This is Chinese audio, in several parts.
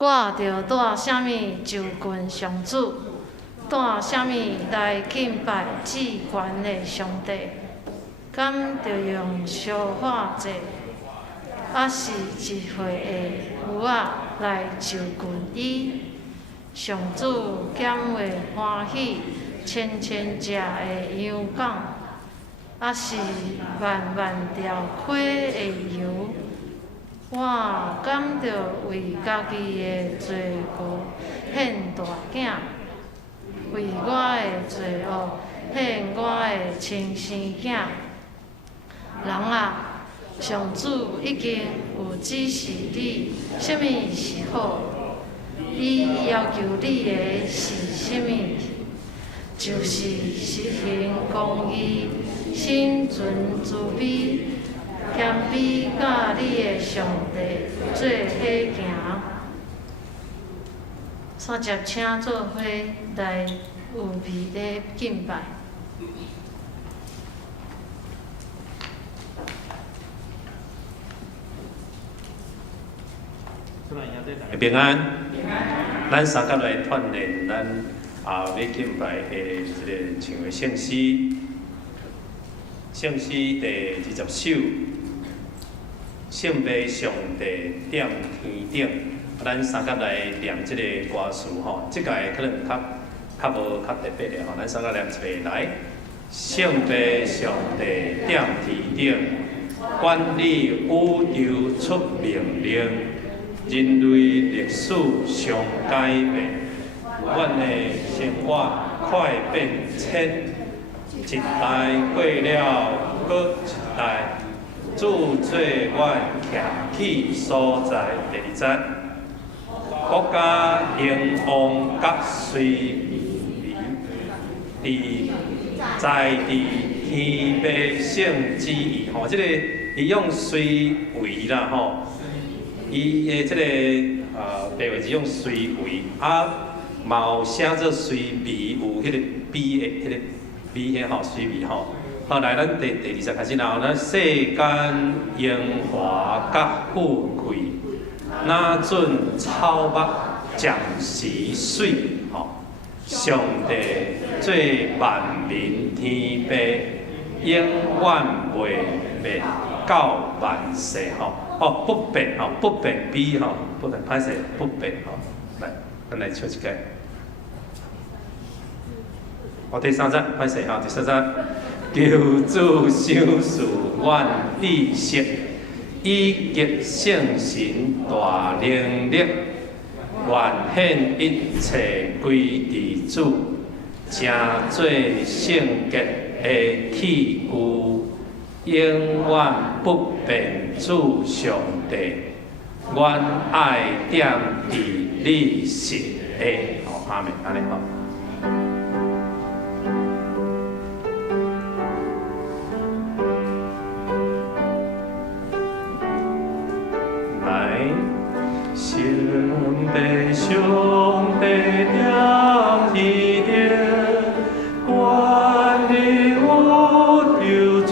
我着带啥物就近上主，带啥物来敬拜至权的上帝？敢着用烧化祭，还是一岁的牛仔来就近伊？上主减为欢喜，千千只的羊羔，还是万万条溪的油？我敢着为家己的罪过献大囝，为我的罪恶献我的亲生囝。人啊，上主已经有指示你，什么是好？伊要求你的是什么？就是实行公义，心存慈悲，谦卑甲你的上帝做伙行。三接请做伙来有味的敬拜。平安，咱三甲来锻炼咱要敬拜的一个唱的圣诗。圣诗第20首，圣杯上帝点天顶。咱三甲来念这个歌词吼，这届可能较无较特别的吼，咱三甲念一遍来。圣杯上帝点天顶，管理宇宙出命令。人类历史上改变，阮的生活快变迁，一代过了，搁一代，主做阮徛起所在。第二节，国家兴旺甲随利，在地天百姓之意。吼，这个伊用随为啦吼。伊的即个白话字用随为，嘛有写做随味，有迄个味的迄个味迄吼随味吼。好，来咱第20开始啦。咱世间荣华甲富贵，哪准草木暂时水吼。上帝做万民天父，永远袂灭到万世吼。哦，不变吼，不变比吼，不变歹势，不变吼。来，咱来唱一个。第三节歹势吼，第三节，求主赏赐阮知识，以极圣神大能力，愿献一切归伫主，成做圣洁的器具。永远不变主上帝，阮爱点伫你心的。好，阿门，安尼好。来，上帝，上帝点天顶，管理宇宙出。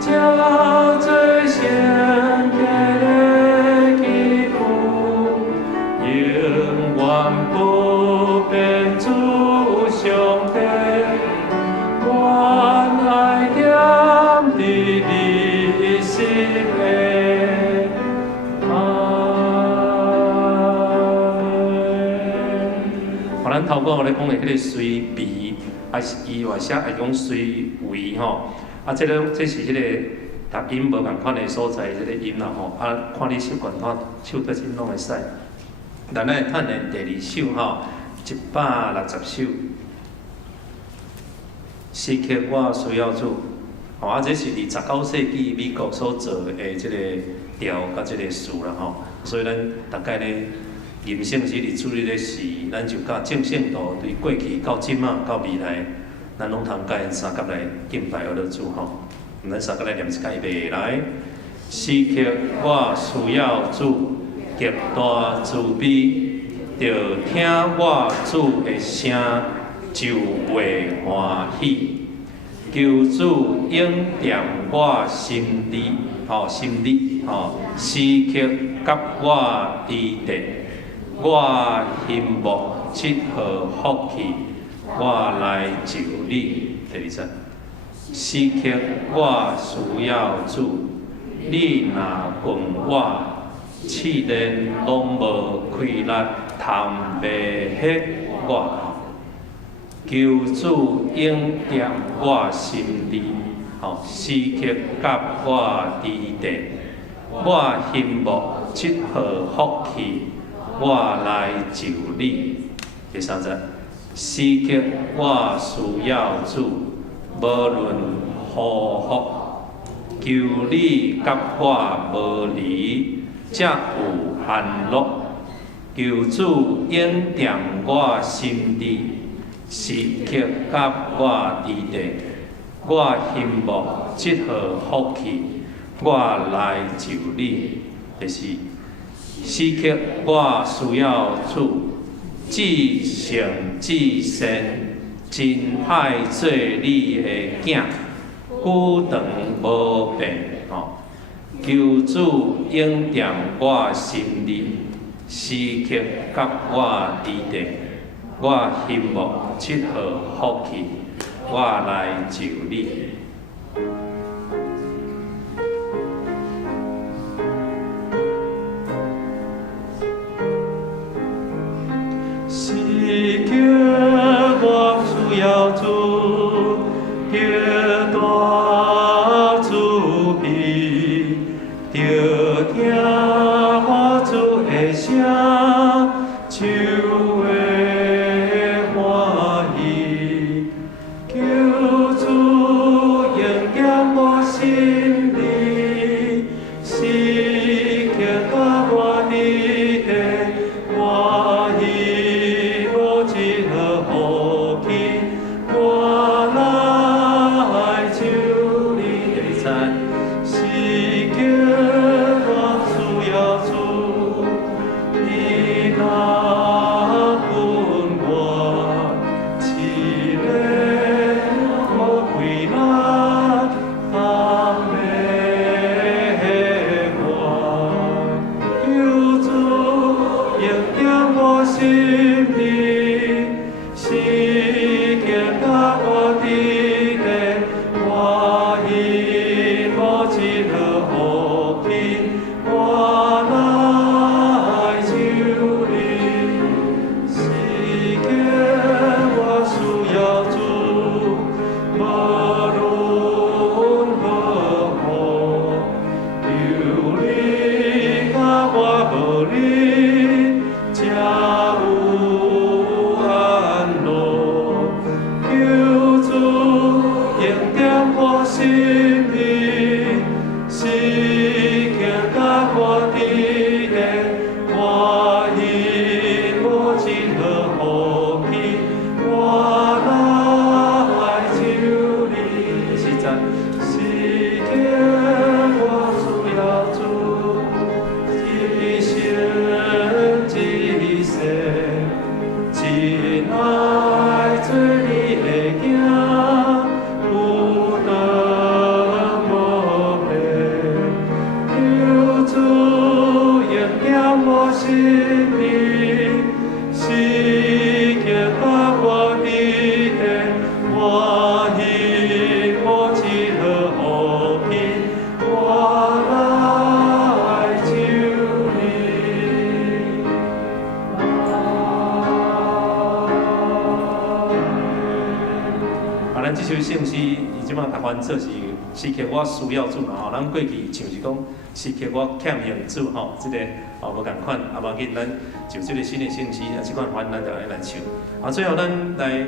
将最先。不变主上帝，原爱点伫你心的爱。互咱头讲咧讲的迄个随味，还是伊话写会讲随味吼。啊，这是迄个读音无共款的所在，即个音啦吼。啊，看你手惯怎手倒针拢会使。咱来趁的第二首吼，160首。诗曲我需要主，吼啊，这是19世纪美国所做的即个调甲即个词啦吼。所以咱大概咧，吟圣诗伫主日的时，咱就甲正圣度对过去到今仔到未来，咱拢通甲因三甲来敬拜阿拉主吼。咱三甲来念一解袂来。诗曲我需要主。极大慈悲，着听我主的声，就会欢喜。求主应验我心里，心里，时刻甲我支持。我心目七号福气，我来就你。第二节，时刻我需要主，你若问我。试炼拢无开力，通袂迄我。求主应验我心里，时刻甲我支持。我心目7号福气，我来就你。第三节，时刻我需要主，无论何福，求你甲我无离。才有安乐，求主应验我心里，时刻甲我支持。我心目7号福气，我来就你。第四，时刻我需要主，至诚至善，真爱做你的囝，久长无变。求主应验我心里，时刻甲我支持。我心目7号福气，我来就你。时刻我需要主，极大慈悲。着听我主的声，就会欢喜。求主应验我心里，时刻甲我支持。我希望一个福气，我来就你的餐。无你，才有首圣诗，伊即马台湾做是刻我需要主嘛吼，咱过去唱是讲刻我欠用主吼，即个无共款，无要紧，咱就即个新的圣诗，即款番咱就安尼来唱。最后咱来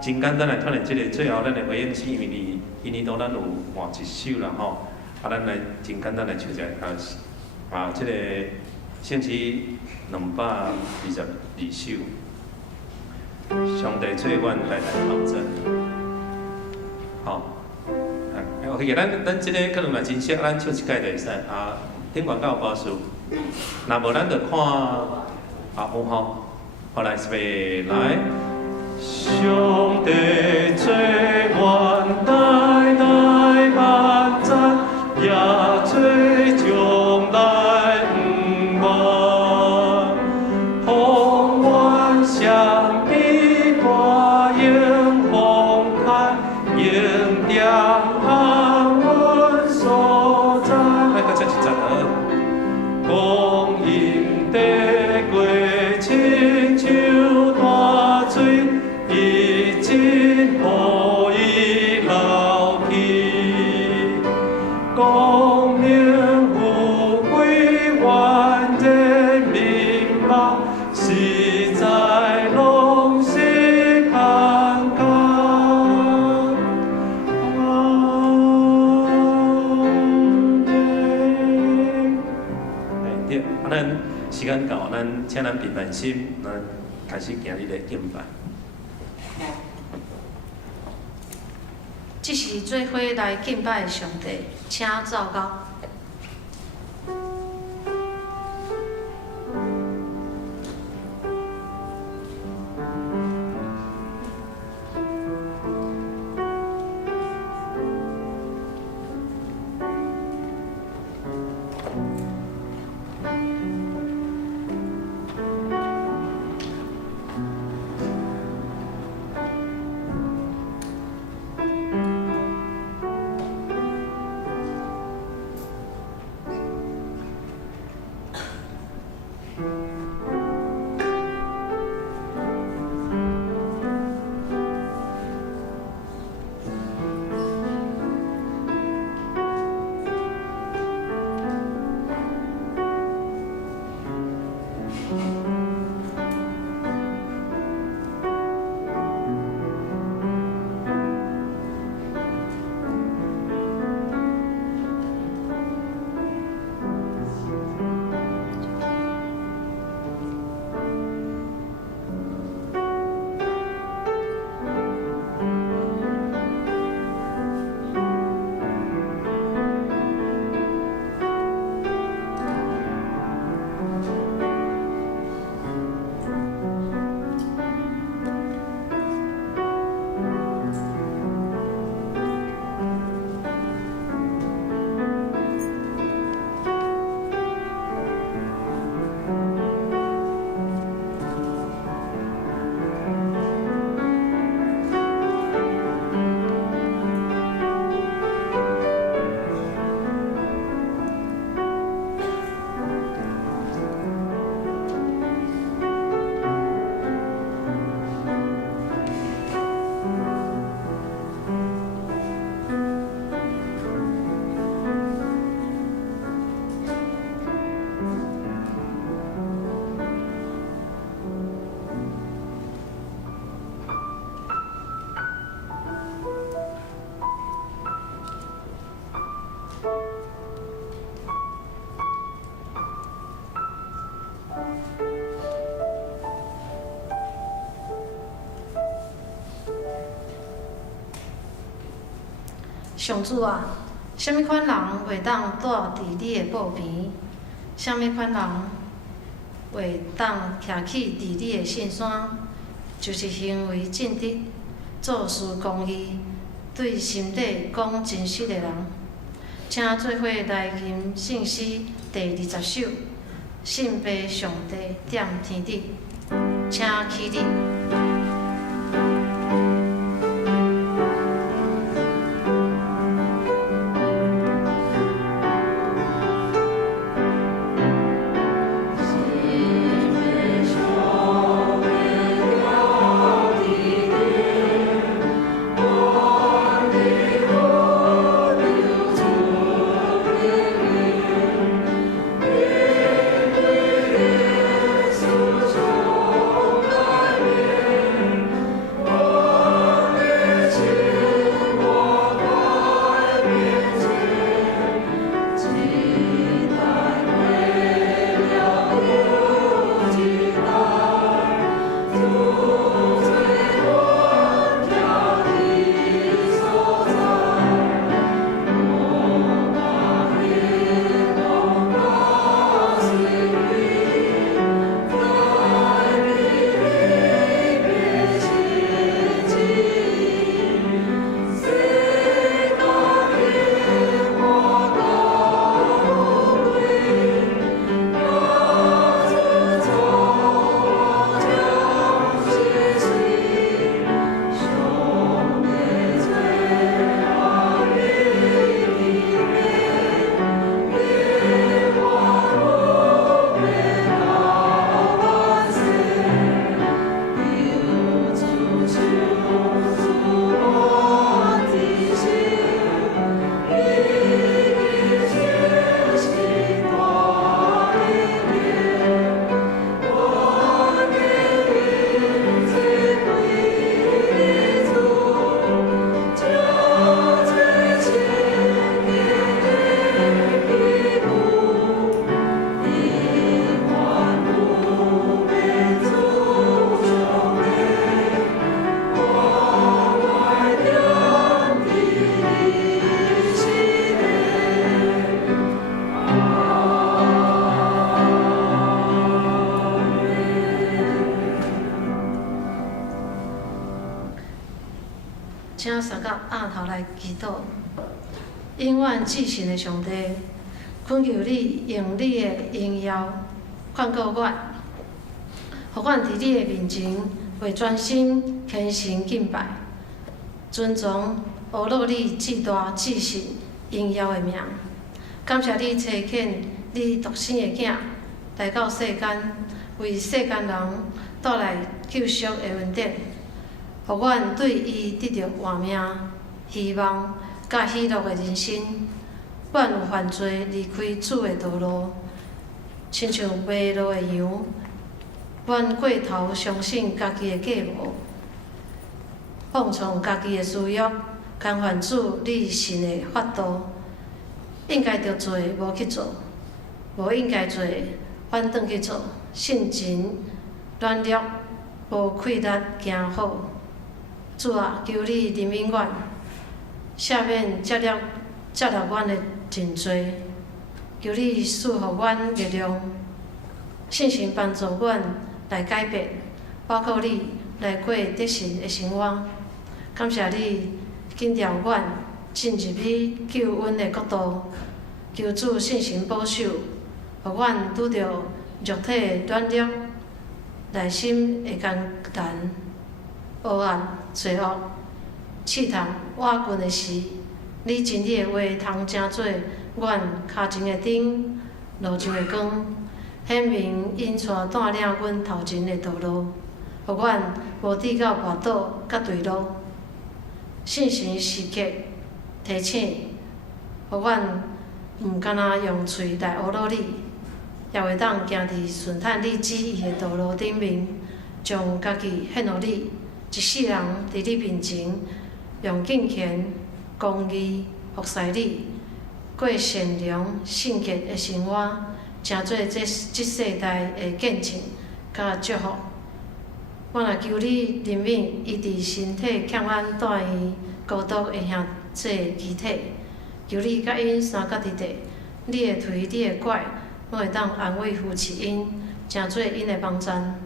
真简单来锻炼即个，最后咱的回应诗，因为今年度咱有换一首啦吼，咱来真简单来唱一下即个圣诗222首。上帝做阮代代保证，吼，OK，咱即个可能嘛真熟，咱唱一届就会使。顶广告巴士，若无咱就看有吼，后来是袂来。上帝做阮代代保证，也做将来毋忘，互阮相。时间到，请咱平平心，咱开始行日的敬拜。这是做伙来敬拜上帝，请走到。上主啊，什么款人会当住伫你的布边？什么款人会当徛起伫你的圣山？就是行为正直、做事公义、对心底讲真实的人。请做伙来吟圣诗第20首，信拜上帝踮天顶，请起立。我请三角额头来祈祷。永远至神的上帝，恳求你用你的荣耀劝告阮，互阮伫你的面前会专心虔诚敬拜，尊重学乐你至大至神荣耀的名。感谢你差遣你独生的囝来到世间，为世间人带来救赎的恩典，互阮对伊得到活命、希望甲喜乐的人生。阮有犯罪离开主的道路，亲像迷路的羊。阮过头相信家己的计谋，放纵家己的私欲，干犯主你神的法度。应该着做无去做，无应该做反转去做，性情软弱，无气力行好。主啊，求你怜悯阮，赦免接纳阮的真罪，求你赐予阮力量，信心帮助阮来改变，包括你来过得胜的生活。感谢你紧调阮进入去救恩的国度，求主信心保守，互阮拄着肉体软弱、内心的艰难、黑暗、罪恶、试探瓦棍的时，你真理的话通成做阮脚前的灯，路上的光，显明引带带领阮头前的道路，互阮无跌到跋倒甲坠落。信心时刻提醒，互阮毋敢若用喙来学乐你，也会当行伫顺坦你旨意的道路顶面，将家己献予你，一世人伫你面前用敬虔、公义服侍你，过善良、圣洁的生活，成做这世代的见证甲祝福。我也求你怜悯伊伫身体欠阮带伊孤独的兄弟肢体，求你甲因三角伫地，你的推、你的拐，拢会当安慰扶持因，成做因的帮赞。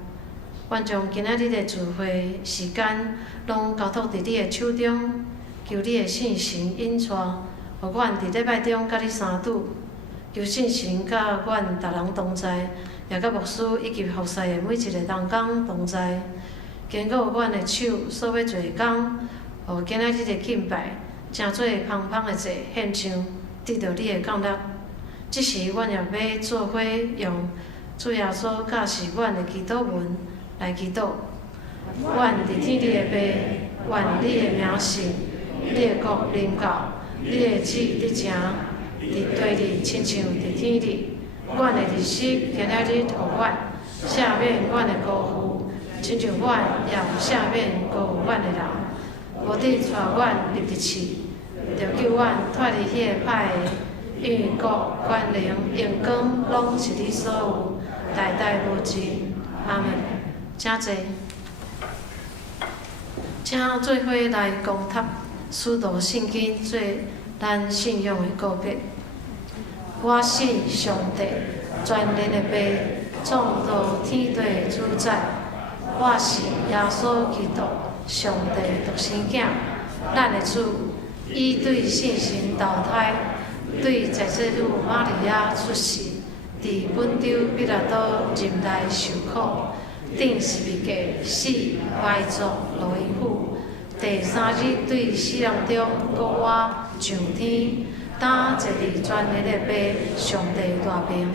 阮将今仔日的聚会时间，拢交托伫你的手中，求你的圣神引带，互阮伫礼拜中甲你相拄，求圣神甲阮逐人同在，也甲牧师以及服侍的每一个同工同在。经过阮的手所要做的工，互今仔日的敬拜，成做芳芳的祭献上，得到你的降力。即时，阮也要做伙用主耶稣教示阮的祈祷文来祈祷。阮伫天你的爸，愿你的名圣，你的国临到，你的旨意得成，伫地里亲像伫天里。阮的日食今仔日互阮，赦免阮的辜负，亲像阮也有赦免辜负阮的人。无得带阮入地市，着救阮脱离迄个歹的。因为国、权能、荣光，拢是你所有，代代无尽。阿门。请坐，请做伙来公读使徒圣经，做咱信仰的告别。我信上帝，全能的爸，创造天地的主宰。我是耶稣基督，上帝独生囝，咱的主，伊对圣神投胎。对在世女玛利亚出世，伫本州彼拉多任内受苦，顶十字架死，埋葬落阴府。第三日对死人中搁活上天，当坐伫全能的爸上帝大名，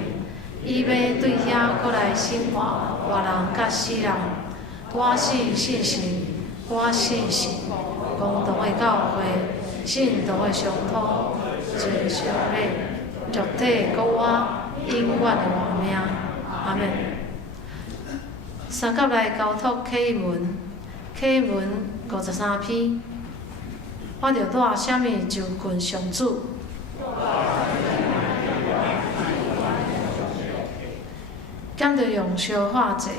伊要对遐搁来审判活人甲死人。我信圣神，我信神，共同的教会，信同的上土。尊上帝，肉体搁活，永远的活命。阿门。三角来交托启文，启文53篇。我着带啥物就群上主？敢着用烧化祭。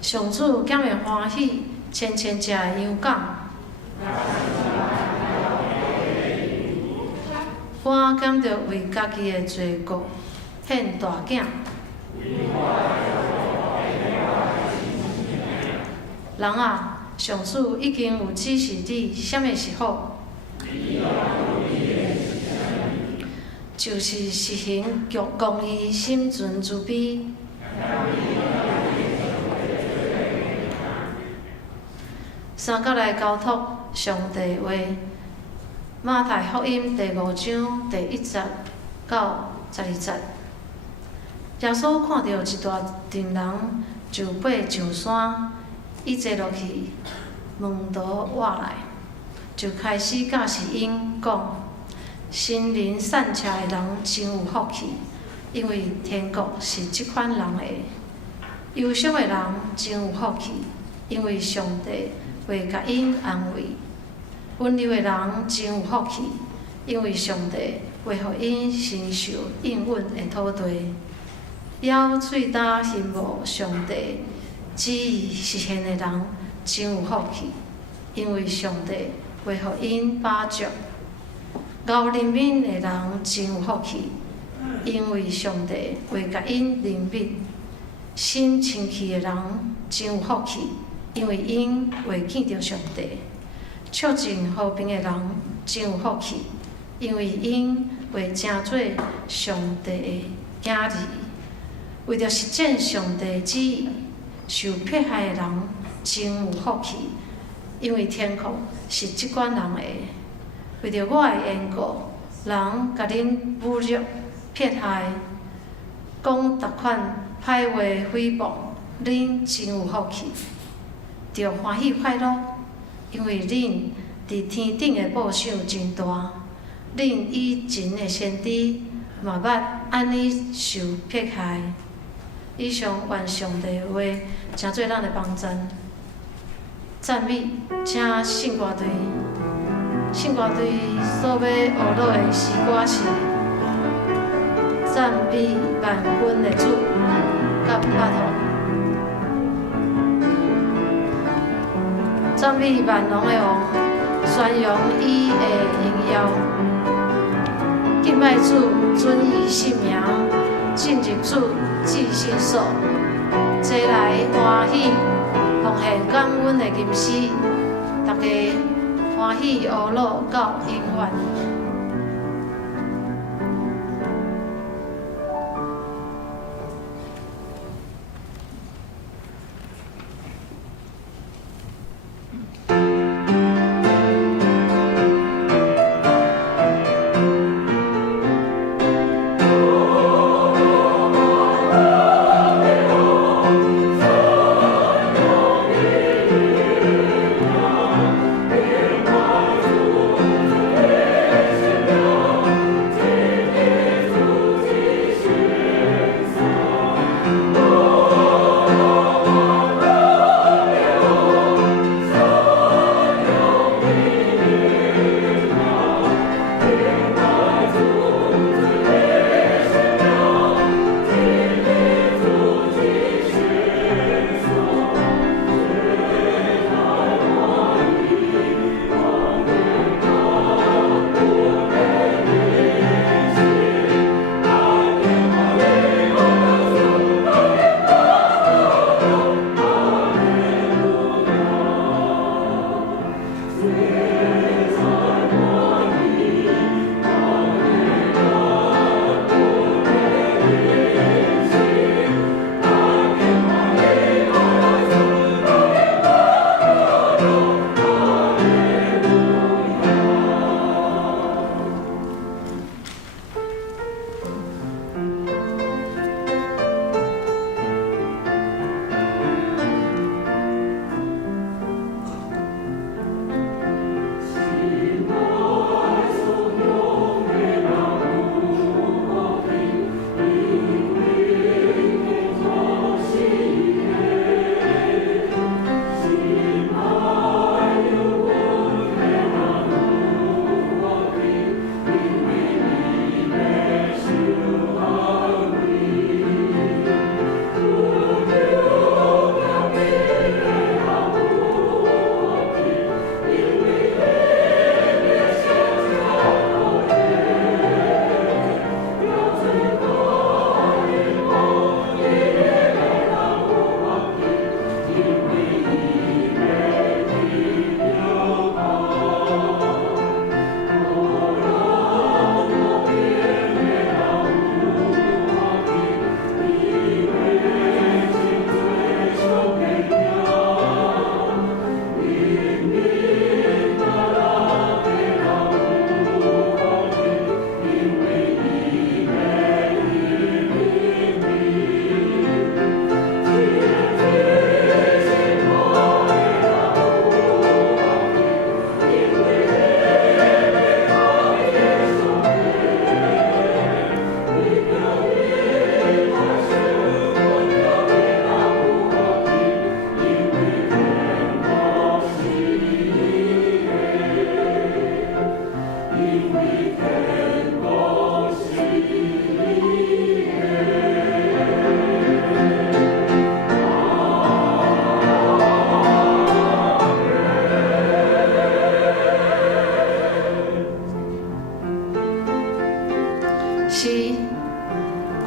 上主敢会欢喜？千千只的羊羔，我敢着为家己的罪过献大囝。人啊，上主已经有指示你什么是好，就是实行公义、心存慈悲。三角来交托上帝话，马太福音第5章第1节到12节。耶稣看到一大群人就爬上山，伊坐落去门徒活来，就开始教示因讲：心灵散车的人真有福气，因为天国是即款人的；忧伤的人真有福气，因为上帝会甲因安慰；温柔的人真有福气，因为上帝会互因承受应允的土地。了喙焦羡慕上帝旨意实现的人真有福气，因为上帝会互因饱足；熬怜悯的人真有福气，因为上帝会甲因怜悯；心清气的人真有福气，因为因会见到上帝；促进和平的人真有福气，因为因会成做上帝的囝儿。为着实践上帝旨意，受迫害的人真有福气，因为天国是即款人的。为着我的缘故，人甲恁侮辱、迫害，讲逐款歹话诽谤，恁真有福气，着欢喜快乐，因为恁伫天顶的报赏真大。恁以前的先知嘛捌安尼受迫害。以上愿上帝的话，成做咱的帮赞。赞美，请圣歌队，圣歌队所要学录的诗歌是赞美万军的主，甲巴头。赞美万王的王，宣扬伊的荣耀。敬拜主，尊伊圣名，进入主。至圣所，坐来欢喜，奉献感恩的吟诗，大家欢喜学乐到永远。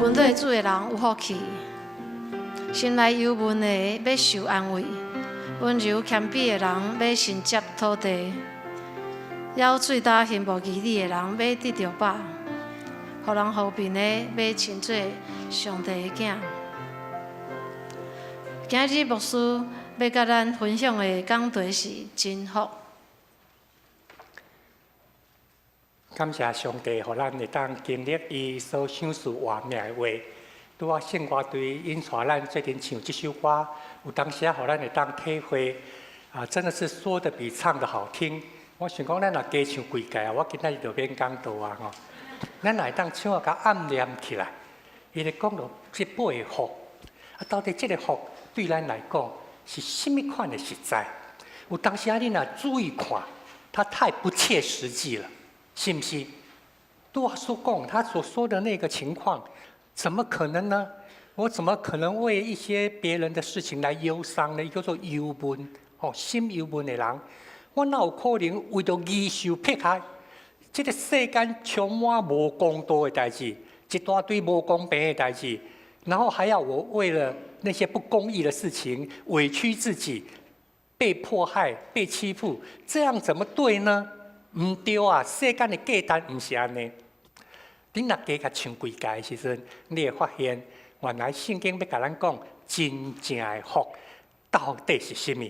军队主的人有福气，心内忧闷的要受安慰，温柔谦卑的人要承接土地，了嘴焦幸无义理的人要得到饱，予人和平的要亲做上帝的囝。今日牧师要甲咱分享的讲题是真福。感谢上帝，互咱会当经历伊所赏赐活命的话。拄啊，圣歌队引带咱最近唱这首歌，有当时互咱会当体会真的是说的比唱的好听。我想讲，咱若加唱几届我今仔日就免讲道啊吼。咱会当唱甲暗念起来，伊咧讲到这八个福，到底这个福对咱来讲是甚物款的实在？有当时你若注意看，它太不切实际了。是不是？杜阿所讲，他所说的那个情况，怎么可能呢？我怎么可能为一些别人的事情来忧伤呢？叫做忧闷，心忧闷的人，我哪有可能为着义受撇开？这个世间充满无公道的代志，一大堆无公平的代志，然后还要我为了那些不公义的事情委屈自己，被迫害、被欺负，这样怎么对呢？唔对啊！世间的价值唔是安尼。你若加甲唱几届的时阵，你会发现，原来圣经要甲咱讲真正的福到底是甚物？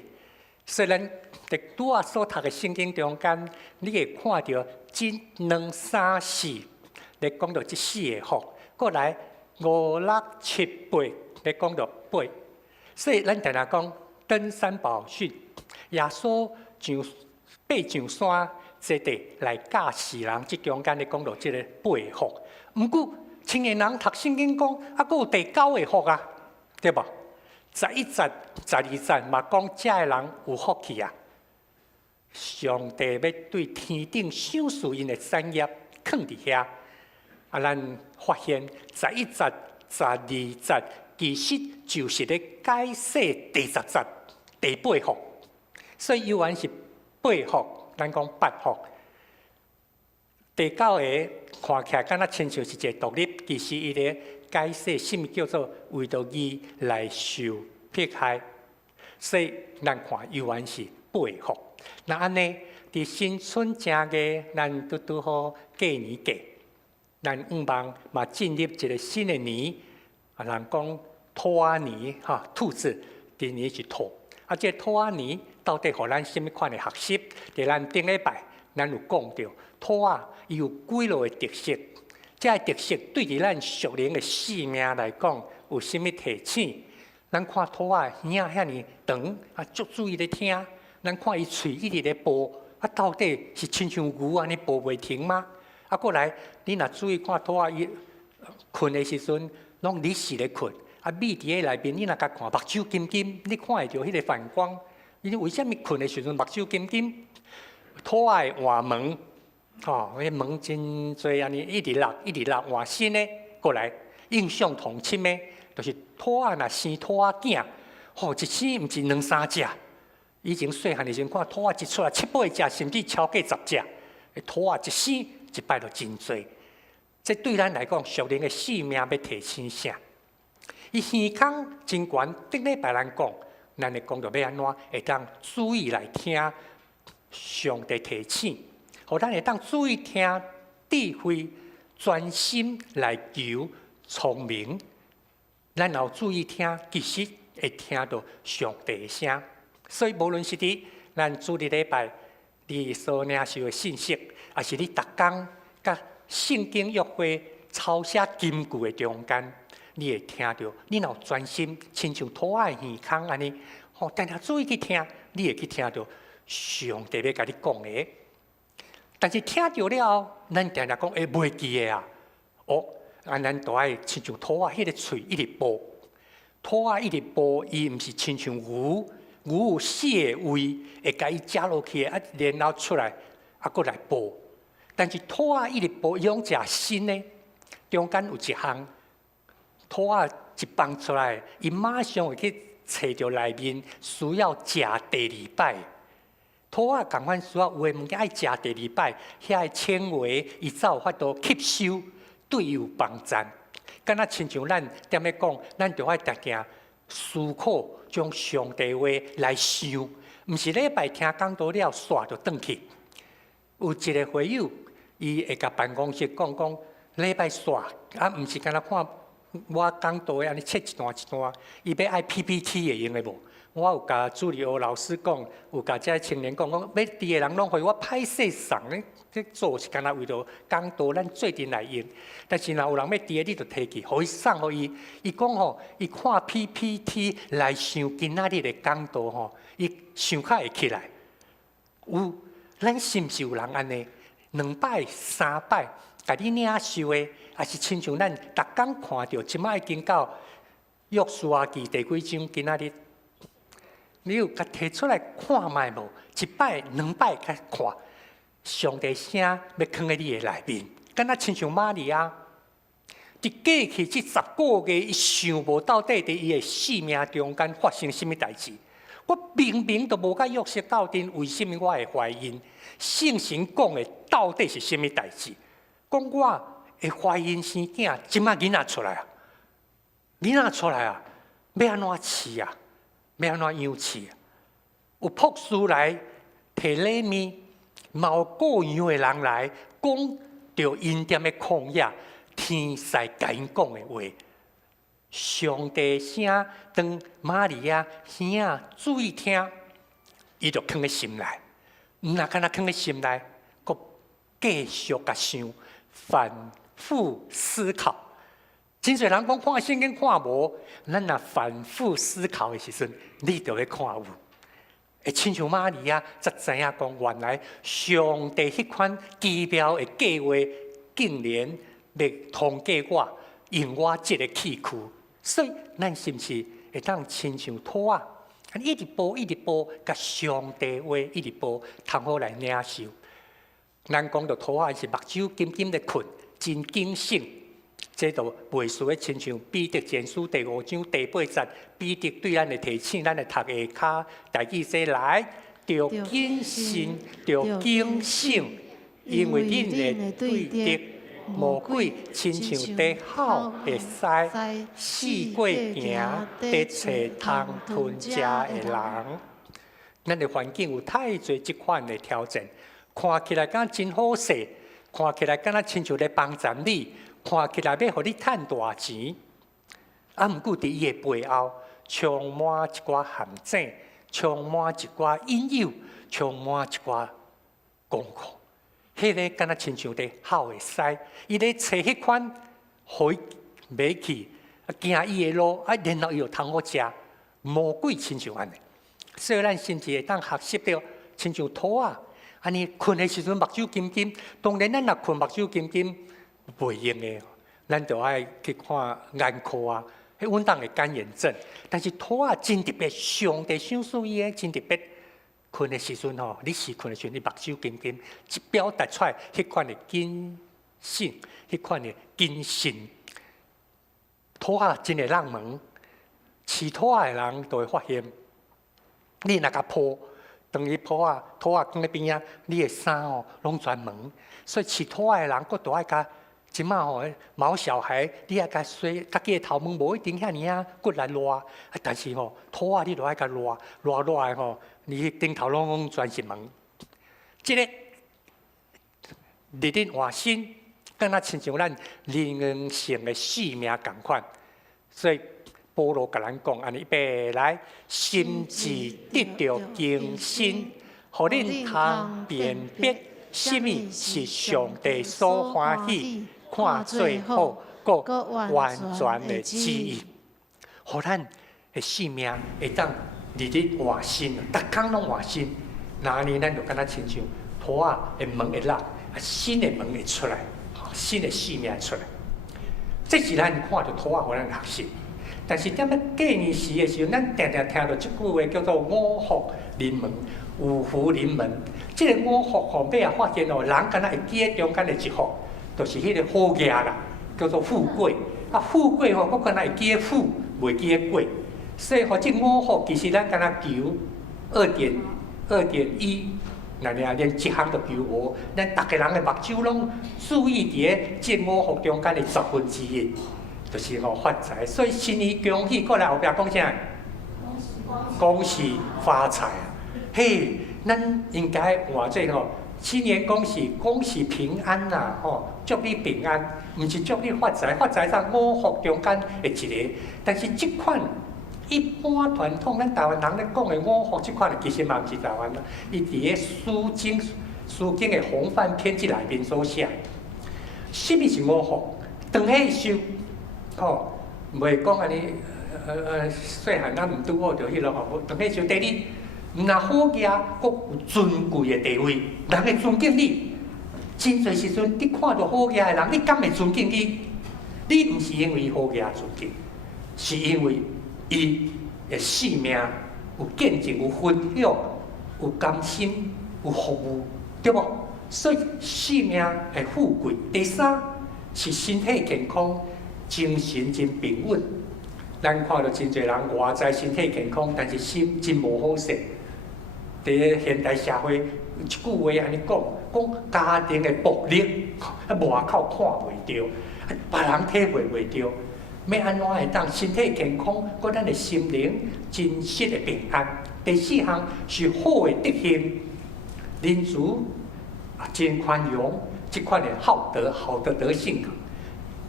虽然在拄啊所读的圣经中间，你会看到这2、3、4，咧讲到这4个福，过来5、6、7、8，咧讲到8。所以咱常常讲登山宝训，耶稣上爬上山。这地来教世人，即中间咧讲到即个8个福。毋过，青年人读圣经讲，还有第9个福啊，对无？11节、12节嘛讲，遮个人有福气啊！上帝要对天顶赏赐因的产业放伫遐。咱发现11节、12节其实就是咧解释第10节第8福，所以犹原是8福。咱讲8福，第9个看起来敢若亲像是一个独立，其实伊咧解释什么叫做为着义来受迫害，所以咱看犹原是8福。那安尼，伫新春正月，咱拄好过年过，咱希望嘛进入一个新的年，人讲兔仔年哈，兔子今年是兔。这兔仔年到底互咱什么款的学习？伫咱顶礼拜，咱有讲到兔仔伊有几落的特色，这特色对于咱属灵的生命来讲有什么提醒？咱看兔仔耳遐尼长，足注意咧听。咱看伊喙一直咧拨，到底是亲像牛安尼拨袂停吗？过来，你若注意看兔仔伊困的时阵，拢立时咧困。米伫个内面，你若甲看目睭金金，你看会到迄个反光。伊为什么困的时阵目睭金金？兔仔换门，迄门真侪安尼一直落换新的过来，印象同深的，就是兔仔若生兔仔囝，一生毋是2、3只。以前细汉的时阵看兔仔一出来7、8只，甚至超过10只。兔仔一生一摆就真侪。这对咱来讲，属灵的生命要提醒啥？伊耳孔真悬，顶礼拜咱讲，咱会讲到要安怎会当注意来听上帝提醒，互咱会当注意听智慧，专心来求聪明。咱若注意听，其实会听到上帝的声。所以无论是伫咱主日礼拜你所领受的信息，还是你逐工甲圣经约会抄写金句的中间。你会听到，你若专心，亲像兔仔耳孔安尼，定定注意去听，你会去听到上帝要甲你讲的。但是听到了后，咱定定讲会袂记的啊。咱都爱亲像兔仔迄个喙一直拨，兔仔一直拨，伊毋是亲像牛有4个胃，会甲伊食落去，然后出来，过来拨。但是兔仔一直拨，伊拢食新的，中间有一项。兔仔一放出来，伊马上会去找到内面需要食第2摆。兔仔共款需要有诶物件爱食第2摆，遐个纤维伊才有法度吸收，对伊有帮助。敢若亲像咱踮咧讲，咱着爱定定思考，将上帝话来想，毋是礼拜听讲道了，煞着转去。有一个会友，伊会甲办公室讲礼拜煞，毋是敢若看我讲道的安尼切一段一段，伊要爱 PPT 会用的无？我有甲助理学老师讲，有甲这青年讲，要伫个人拢互我歹势送咧，这做是敢若为着讲道，咱做阵来用。但是若有人要伫个，你就摕去，互伊送互伊。伊讲吼，伊看 PPT 来想今仔日的讲道吼，伊想较会起来。有，咱是毋是有人安尼？2摆、3摆，甲你领受的，也是亲像咱逐工看到，即摆已经到约书亚记第几章？今仔日。你有甲摕出来看卖无？一摆、2摆甲看，上帝声要放在你的内面，敢若亲像玛利亚，伫过去这10个月，伊想无到底伫伊的生命中间发生什么代志。我明明都无甲约瑟斗阵，为什么我会怀孕？圣神讲的到底是什么代志？讲我会怀孕生囝，即摆囡仔出来啊！囡仔出来啊！要安怎饲啊？要安怎养饲？有博士来提礼物，嘛有各样的人来讲着因踮的旷野，天使甲因讲的话。上帝声当玛利亚兄仔注意听，伊就放在心内。毋若敢若放在心内，阁继续甲想，反复思考。真侪人讲看圣经看无，咱若反复思考的时阵，你就会看有。会亲像玛利亚，才知影讲原来上帝迄款奇妙的计划，竟然要通过我，用我这个器躯。所以，咱是毋是会当亲像土啊？一直播，一直播，甲上帝话一直播，通好来领受。咱讲到土啊，是目睭紧紧咧困，真警醒。这就袂输咧，亲像彼得前书第5章第8节，彼得对咱的提醒，咱的读下骹，大意说来，着谨慎，着警醒，因为恁的对敌魔鬼亲像在口会使四过行，在找通吞食的人。咱的环境有太侪即款的挑战，看起来敢真好势，看起来敢若亲像咧帮助你。看起来要互你赚大钱，毋过伫伊的背后，充满一寡陷阱，充满一寡引诱，充满一寡功课。迄个敢若亲像伫口会使，伊咧找迄款，互伊袂去，行伊的路，然后伊又通好食。魔鬼亲像安尼，所以咱甚至会当学习到，亲像土啊，安尼困的时阵目睭金金，当然咱若困目睭金金。袂用的，咱就爱去看眼科啊，迄稳当的干眼症。但是土啊真特别，上帝赏赐伊的真特别。困的时阵吼，你是困的时阵，你目睭金金，即表达出来迄款的谨慎，迄款的谨慎。土啊真会冷门，饲土啊的人都会发现，你若甲破。当伊土啊放在边仔，你的衫哦拢全门，所以饲土啊的人，佫都爱甲。即马吼，毛小孩你爱甲洗，家己的头毛无一定遐尔啊，骨来热。但是吼，土啊你都爱甲热的吼，你顶头拢全是毛。即个日日换新，敢若亲像咱人生的性命共款。所以保罗甲咱讲安尼，要来心智得着更新，互恁通辨别什么是上帝所欢喜。看最好，个完全的旨意，互咱的生命会当日日换新，逐工拢换新。那呢，咱就敢若亲像土啊的门会落，新的门会出来，新的生命会出来。这是咱看到土啊，互咱学习。但是踮咧过年时的时候，咱常常听到一句话叫做五福临门，五福临门。这个五福后尾啊，发现哦，人敢若会记咧中间的一福。就是迄个好业啦，叫做富贵。富贵吼，我敢若会记个富，袂记个贵。所以，即五福其实咱敢若求2.1，那连一项都求无。咱逐个人的目睭拢注意伫即五福中间的1/10，就是发财。所以新年恭喜，过来后壁讲啥？恭喜发财啊！嘿，咱应该换做新年恭喜，恭喜平安呐！祝你平安，毋是祝你发财。发财上五福中间的一个，但是这款一般传统咱台湾人咧讲的五福这款，其实嘛毋是台湾啦，伊伫个书经的洪范篇这内面所写。什么是五福？长岁寿，袂讲安尼。细汉咱毋拄好着迄落长岁寿。第二，若好业，阁有尊贵的地位，人会尊敬你。真侪时阵，你看到好业的人，你敢会尊敬伊？你毋是因为好业尊敬，是因为伊的性命有见证、有分享、有甘心、有服务，对无？所以性命会富贵。第三是身体健康，精神真平稳。咱看到真侪人外在身体健康，但是心真无好势。伫个现代社会，有一句话安尼讲家庭的暴力，外口看袂着，别人体会袂着。要安怎会当身体健康，搁咱的心灵真实的平安？第四项是好的德行，仁慈真宽容，即款的好的德性。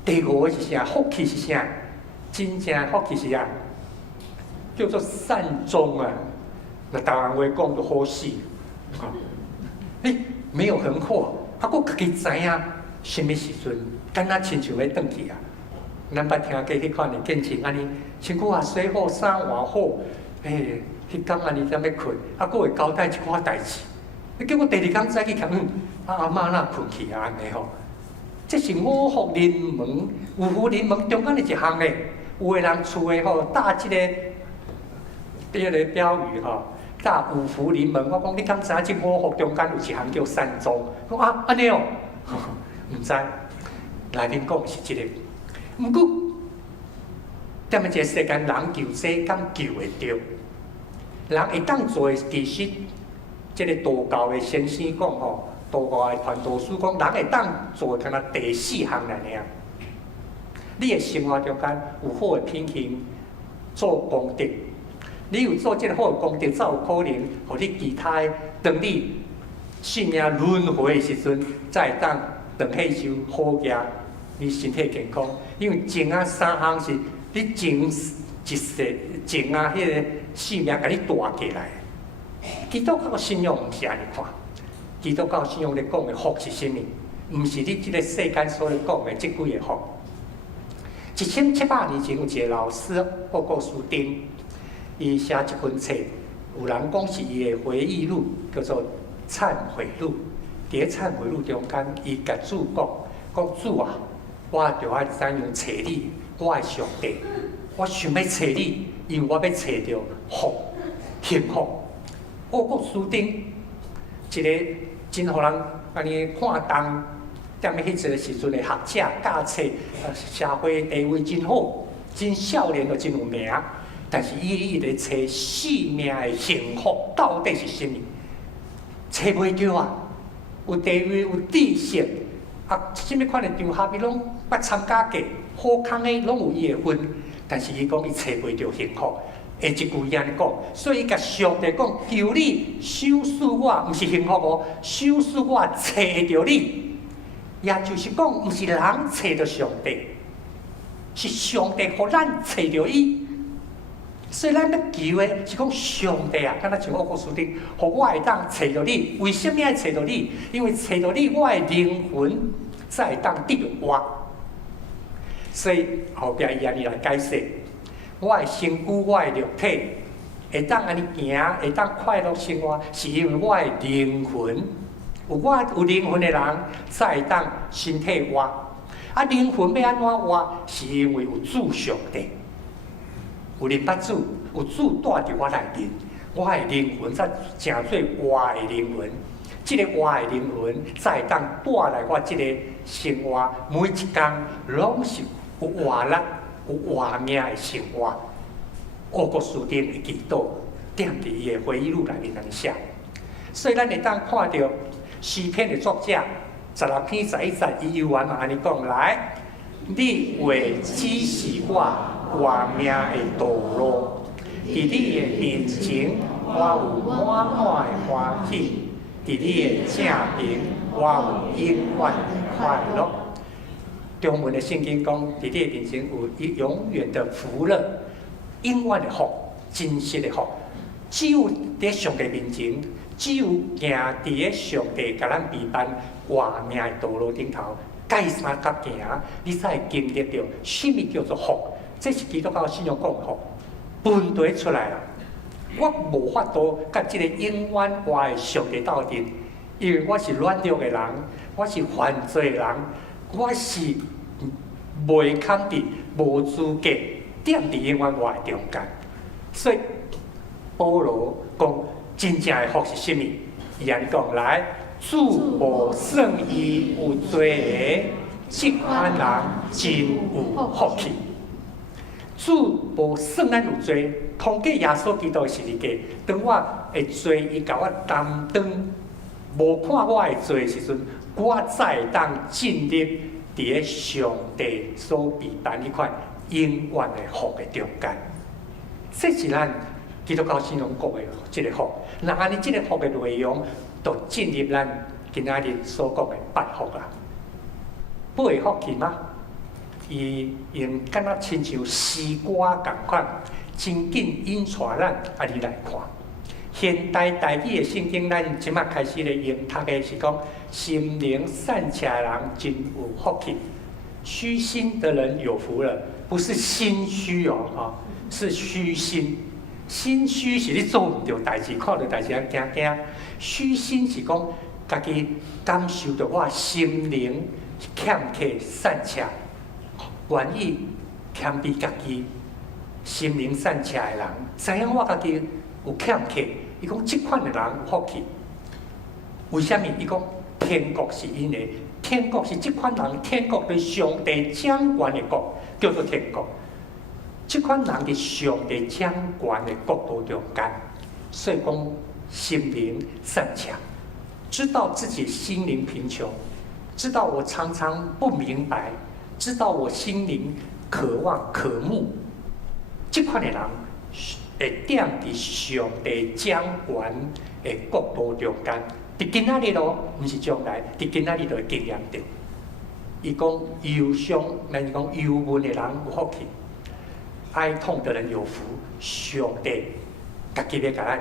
第五个是啥？福气是啥？真正福气是啥？叫做善终啊！那台湾话讲就好死，没有横祸，佫家己知影什么时阵，敢若亲像要转去啊。咱捌听过迄款的见证，安尼身躯也洗好，衫换好，迄天安尼才要困，佫会交代一寡代志。结果第二天早起看，阿嬷哪困去啊？安尼吼，这是五福临门，五福临门中间的一项咧。有的人厝的搭即个标语搭五福临门。我讲你敢知影即五福中间有一项叫善终？讲安尼哦，毋知内面讲是即个。毋过，踮一个世间，人救世敢救会着？人会当做的，其实即个道教的先生讲道教的传道书讲，人会当做敢若第四项来尔。你的生活中间有好的品行，做功德。你有做这个好的功德，才有可能，互你其他当你性命轮回的时阵，才会当长岁寿好业，你身体健康。因为前三项是你前一世迄个性命甲你带起来。基督教信仰毋是安尼看，基督教信仰咧讲的福是啥物？毋是你即个世间所咧讲的即几个福。1700年前有一个老师报告书丁，伊写一本册，有人讲是伊的回忆录，叫做《忏悔录》。伫《忏悔录》中间，伊甲主讲主啊，我着爱怎样找你？我的上帝，我想要找你，因为我要找到福、幸福。报告书丁，一个真互人安尼看重。踮咧迄个时阵的学者教册，社会地位真好，真少年就真有名。但是伊咧找生命的幸福到底是啥物？找袂着啊！有地位，有知识，什么款的场合伊拢捌参加过，好康的拢有伊的份。但是伊讲伊找袂着幸福，下一句伊安尼讲，所以伊甲上帝讲：求你收赐我，毋是幸福哦，收赐我找着你。也就是讲，毋是人找到上帝，是上帝互咱找到伊。所以咱要求的是讲上帝啊，敢若像我告诉你，互我会当找到你。为什么爱找到你？因为找到你，我的灵魂才会当得到我。所以后壁伊安尼来解释，我的身躯，我的肉体会当安尼行，会当快乐生活，是因为我的灵魂。有灵魂的人，才会当身体活。灵魂要安怎活？是因为有主上帝，有灵巴主，有主带伫我内面，我的灵魂才成做活的灵魂。这个活的灵魂，才会当带来我这个生活，每一天拢是有活力、有活命的生活。我国书店的祈祷，踮伫伊的回忆录内面安尼写，所以咱会当看到。诗篇的作者16篇11节，伊犹原嘛安尼讲来，你为指示我命的道路，伫你的面前，我有满满的欢喜；伫你的正面，我有永远的快乐。中文的圣经讲，伫你的面前有永远的福乐，永远的福，真实的福。只有伫上帝面前，只有行伫咧上帝甲咱陪伴活命的道路顶头，介三角行，你才会经历到什么叫做福。这是基督教信仰讲的福，分对出来啦。我无法度甲即个永远活的上帝斗阵，因为我是软弱的人，我是犯罪的人，我是未堪伫无资格踮伫永远活的中间。所以保罗讲，真正的福是甚物？伊安尼讲来，主无算伊有罪的，即款人真有福气。主无算咱有罪，通过耶稣基督的十字架，当我的罪伊甲我担当，无看我的罪的时阵，我才会当进入伫咧上帝所陪伴迄款永远的福的中间。这是咱基督教信仰讲的即个福。那安尼，即个福的内容，就进入咱今仔日所讲的八福啦。八个福气吗？伊用敢若亲像诗歌共款，真紧引带咱你来看。现代台语的圣经，咱即马开始咧用读的是讲，心灵善良的人真有福气，虚心的人有福了，不是心虚哦，是虚心。心虚是你做唔到代志，看到代志啊惊惊。虚心是讲家己感受到我心灵欠缺善良。愿意谦卑家己，心灵善良的人，知影我家己有欠缺。伊讲即款的人有福气。为什么？伊讲天国是因的，天国是即款人，天国对上帝掌权的国，叫做天国。即款人伫上帝掌权的国度中间，所以讲心灵善良，知道自己心灵贫穷，知道我常常不明白。知道我心灵渴望、渴慕，这款的人会踮伫上帝掌权的国度中间。伫今仔日咯，毋是将来，伫今仔日就会经验到。伊讲忧伤，咱讲忧闷的人有福气，哀痛的人有福。上帝家己要甲咱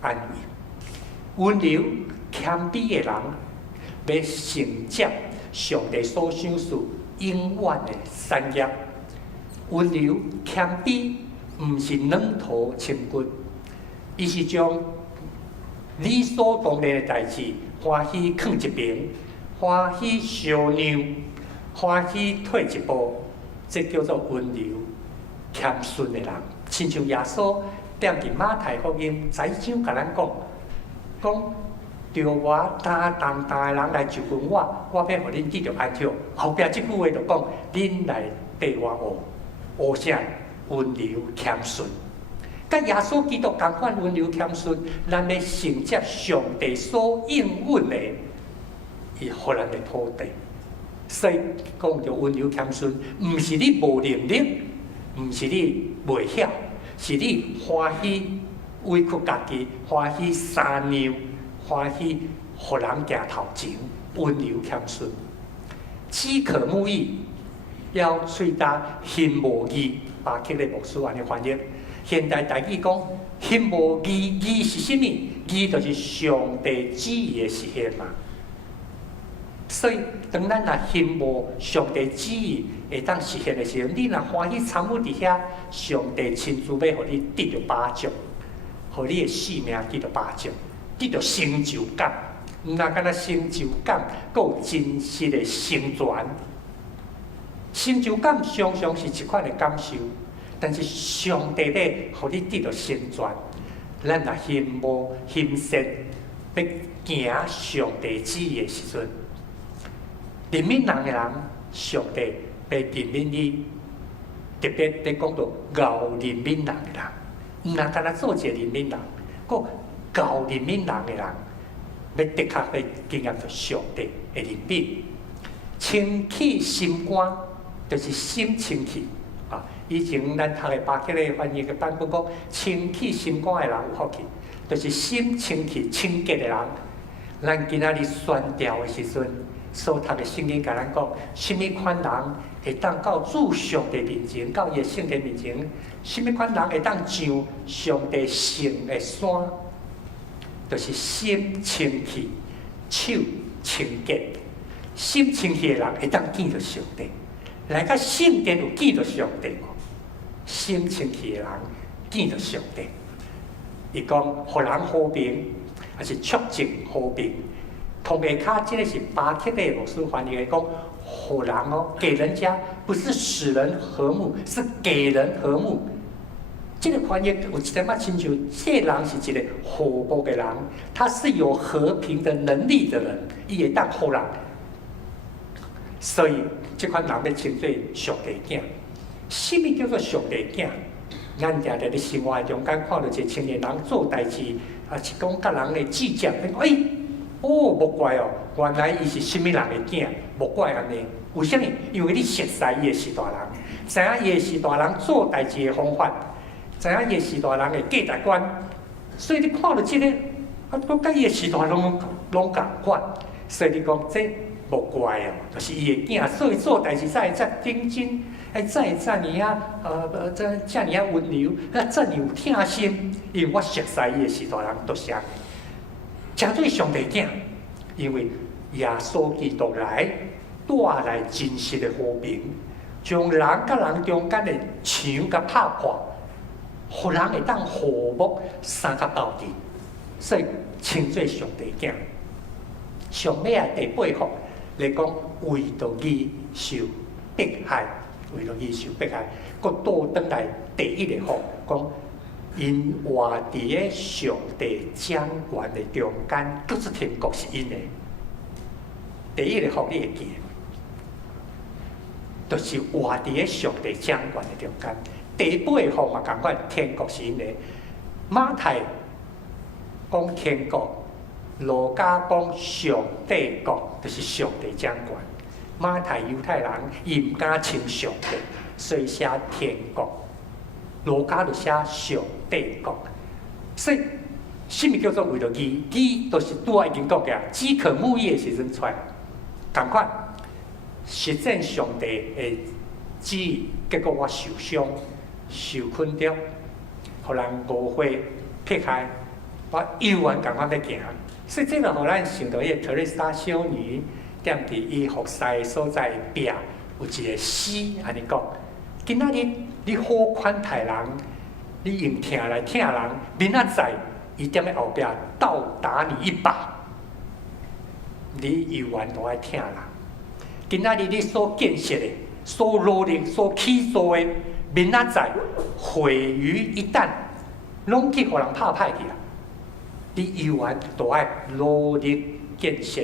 安慰，温柔谦卑的人要承接上帝所想事。永远的产业，温柔谦卑，毋是软土深骨，伊是将理所当然的代志欢喜放一边，欢喜相让，欢喜退一步，这叫做温柔谦逊的人。亲像耶稣踮伫马太福音10章甲咱讲。着我担重担的人来就问我，我要互恁记着安怎。后壁即句话就讲，恁来跟我学，学啥？温柔谦逊。甲耶稣基督同款温柔谦逊，咱要承接上帝所应允的，伊互咱的土地。所以讲着温柔谦逊，毋是你无能力，毋是你袂晓，是你欢喜委屈家己，欢喜三让。欢喜，互人行头前，温柔谦逊，饥渴慕义，要喙焦心无义。巴克的牧师安尼翻译。现代台语讲，心无义，义是甚物？义就是上帝旨意的实现嘛。所以，当咱若心无上帝旨意会当实现的时候，你若欢喜参与伫遐，上帝亲自要互你得到把奖，互你的性命得到把奖。得到成就感，毋但敢若成就感，阁有真实的成全。成就感常常是一款的感受，但是上帝咧，互你得到成全。咱若心无心善，要行上帝旨意的时阵，怜悯人的人，上帝要怜悯你。特别咧讲到熬怜悯人的人，毋但敢若做一个怜悯人，阁教怜悯人的人，要的确要经验到上帝的怜悯，清起心肝，就是心清气啊。以前咱读的巴克的翻译的版本讲，清气心肝的人有福气，就是心清气、清洁的人。咱今仔日宣调的时阵，所读的圣经甲咱讲，什么款人会当到主上帝面前，到伊的圣殿面前？什么款人会当上上帝圣的山？就是心清气、手清洁。心清气的人会当见到上帝，来到圣殿有见到上帝无？心清气的人见到上帝。伊讲，互人和平，还是促进和平。同下卡，这个是巴克的牧师翻译的讲，互人哦，给人家不是使人和睦，是给人和睦。这个翻译有一点仔亲像，这人是一个和睦的人，他是有和平的能力的人，伊会当互人。所以，这款人要称作上帝囝。什么叫做上帝囝？咱常常伫生活中间看到一个青年人做代志，是讲甲人的计较，无怪哦，原来伊是什么人的囝，无怪安尼。为什么？因为你熟悉伊的是大人，知影伊的是大人做代志的方法，知影伊的是大人的价值观，所以你看到这个，都甲伊的是大人拢共款，所以你讲这无怪哦，就是伊的囝，所以做代志才会遮认真，才会遮尔温柔，遮尔有疼心，因为我熟悉伊的是大人，就是安尼。诚做上帝囝，因为耶稣基督来带来真实的和平，将人甲人中间的墙甲拍破，互人会当和睦三甲到底，所以称作上帝囝。上尾第8福来讲，为着伊受迫害，为着伊受迫害，佫倒转来第1个福讲。因活伫个上帝掌权的中间，各是天国是因的。第1个福你会记，就是活伫个上帝掌权的中间。第8个福嘛共款，天国是因的。马太讲天国，路加讲上帝国，就是上帝掌权。马太犹太人伊毋敢称上帝，所以写天国。路加就写上帝国，所以什么叫做为了义？义就是拄仔已经讲过，饥渴慕义的时阵出来，同款实践上帝的旨意，结果我受伤、受困着，互人误会、迫害，我犹原共款要行。所以这个互咱想到迄个特蕾莎修女，踮伫伊服侍的所在壁，有一个诗安尼讲。今仔日你好款待人，你用疼来疼人，明仔载伊踮咧后壁倒打你一把，你犹原都爱疼人。今仔日你所建设的、所努力、所起做的，明仔载毁于一旦，拢去互人拍歹去啊！你犹原都爱努力建设，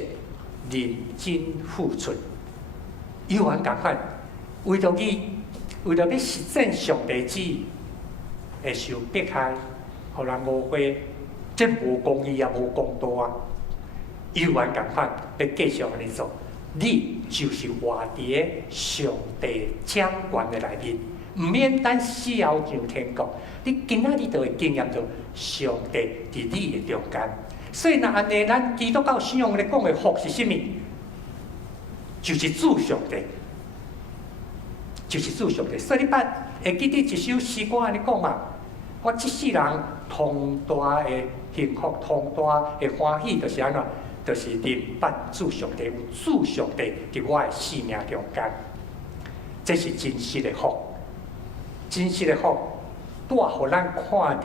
认真付出，犹原共款，为着你。为了要实践上帝旨意，会受迫害，互人误会，这无公义也无公道啊！犹原共款，要继续安尼做，你就是活伫个上帝掌权的内面，毋免等死后上天国，你今仔日就会经验到上帝伫你的中间。所以，若安尼，咱基督教信仰咧讲的福是啥物？就是主上帝。就是主上帝，所以你捌会记得一首诗歌安尼讲嘛？我这世人同大的幸福，同大的欢喜，就是安怎？就是认捌主上帝，有主上帝伫我的生命中间，这是真实的福。真实的福，带互咱看到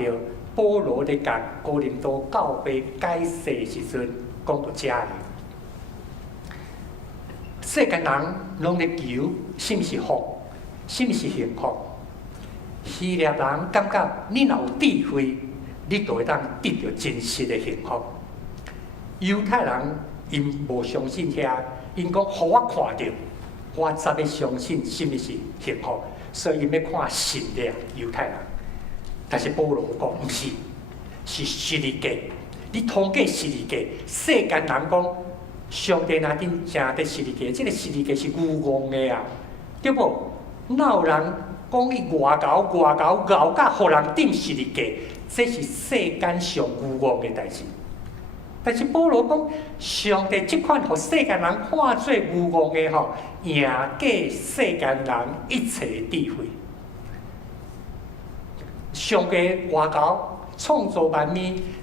保罗咧甲哥林多教会解释的时阵，讲到遮里。世间人拢咧求什么是福？什么是幸福？希腊人感觉你若有智慧，你就会当得到真实的幸福。犹太人因无相信遐，因讲，互我看到，我才要相信什么是幸福。所以因要看神的犹太人，但是保罗讲毋是，是十字架。你通过十字架，世间人讲上帝那顶正伫十字架，这个十字架是愚妄的啊！对无？哪有人讲伊外交咬甲互人顶实力价，这是世间上愚妄的代志。但是保罗讲，上帝即款互世间人看做愚妄的吼，赢过世间人一切智慧。上帝外交创造万物，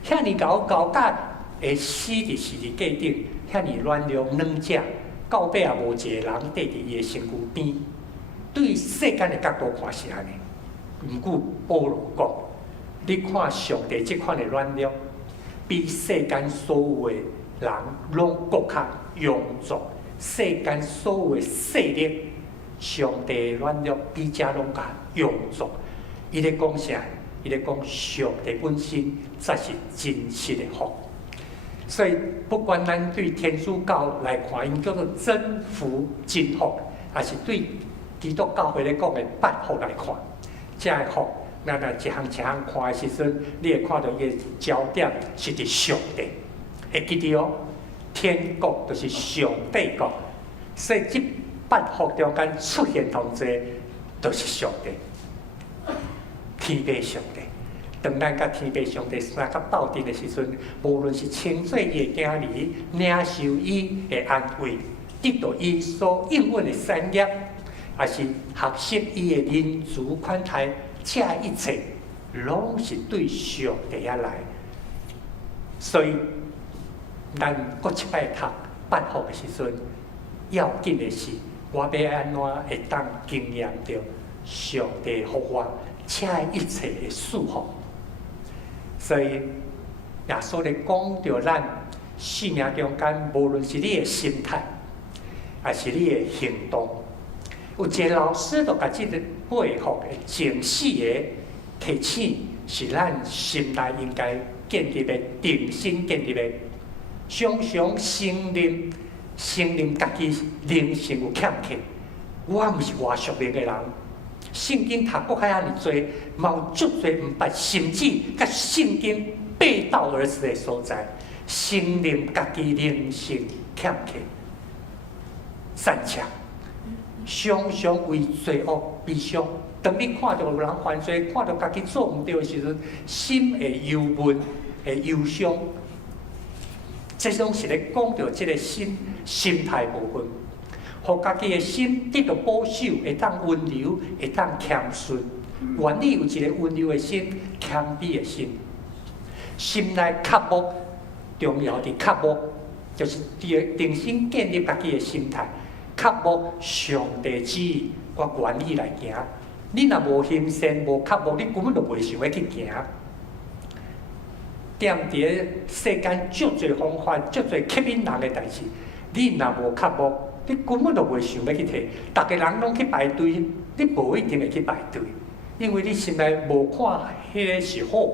遐尼高甲会死伫实力价顶，遐尼软弱软弱，到尾也无一个人缀伫伊的身躯边。对世间的角度看是安尼，毋过保罗讲，你看上帝即款的软弱，比世间所有的人拢搁较庸俗。世间所有的势力，上帝的软弱比遮拢较庸俗。伊咧讲啥？伊咧讲上帝本身才是真实的福。所以不管咱对天主教来看，因叫做真福真福，还是对基督教会咧讲的八福来看，遮个福，咱若一项一项看的时阵，你会看到伊的焦点是伫上帝。会记住哦，天国就是上帝国，所以即八福中间出现同齐，就是上帝，天父上帝。当咱甲天父上帝三甲斗阵的时阵，无论是称做伊的囝儿，领受伊的安慰，得到伊所应允的产业，还是学习伊的仁慈款待，这一切拢是对上帝来。所以，咱搁一摆读八福的时阵，要紧的是，我要安怎会当经验到上帝福我，这一切的祝福。所以，耶稣咧讲到咱生命中间，无论是你的心态，还是你的行动，有一个老师就甲即个八福的前四个提醒，是咱心内应该建立的定心建立的。常常承认家己灵性有欠缺，我毋是外属灵的人。圣经读过遐尔多，嘛有足多毋捌，甚至甲圣经背道而驰的所在。承认家己灵性欠缺，善强，常常为罪恶悲伤。当你看到有人犯罪，看到家己做毋对的时阵，心会忧闷，会忧伤。这种是咧讲到即个心态部分。互家己的心得到保守，会当温柔，会当谦顺。愿你有一个温柔的心、谦卑的心。心内刻薄，重要的刻薄，就是定心建立家己的心态，刻薄上帝旨意，我愿意来行。你若无心善、无刻薄，你根本就袂想要去行。踮伫世间足侪方法、足侪吸引人的代志，你若无刻薄，你根本就袂想要去摕，逐个人拢去排队，你无一定会去排队，因为你心内无看迄个是好，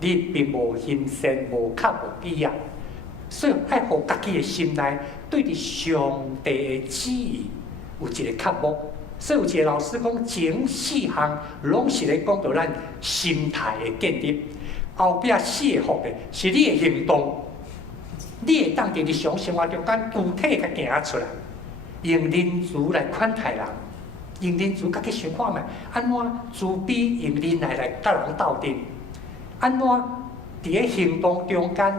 你并无心善，无刻无必要，所以爱互家己的心内对伫上帝的旨意有一个刻薄。所以有一个老师讲，前四项拢是咧讲到咱心态的建立，后壁四个福的是你的行动，你会当伫日常生活中间具体甲行出来。用仁慈来款待人，用仁慈，家己想看觅，安怎慈悲用仁爱来甲人斗阵？安怎伫咧行动中间，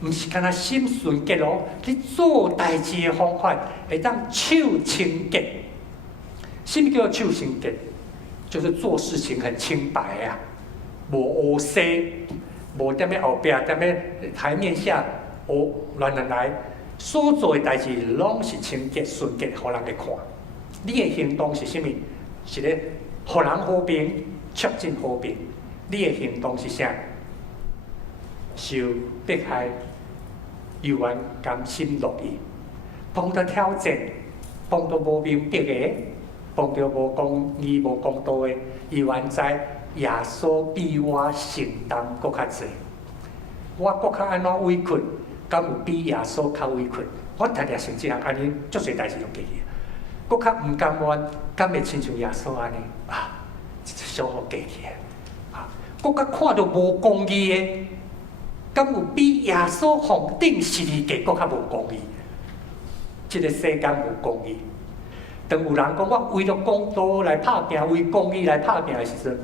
毋是干那心纯洁咯？你做代志的方法会当手清洁。什么叫手清洁？就是做事情很清白啊，无乌西，无踮咧后壁，踮咧台面下乱来。所做的代志拢是清洁纯洁，互人去看。你的行动是啥物？是咧互人和平，促进和平。你的行动是啥？受迫害、犹原甘心乐意，碰到挑战，碰到无明白的，碰到无公义、无公道的，犹原知耶稣比我承担搁较济，我搁较安怎委屈？敢有比耶稣较委屈？我常常想即项安尼，足侪代志拢记去。搁较毋甘愿，敢会亲像耶稣安尼啊？小好记去啊！搁较看到无公义的，敢有比耶稣封顶十字架搁较无公义？即个世间无公义，当有人讲我为了公道来拍拼，为公义来拍拼的时阵，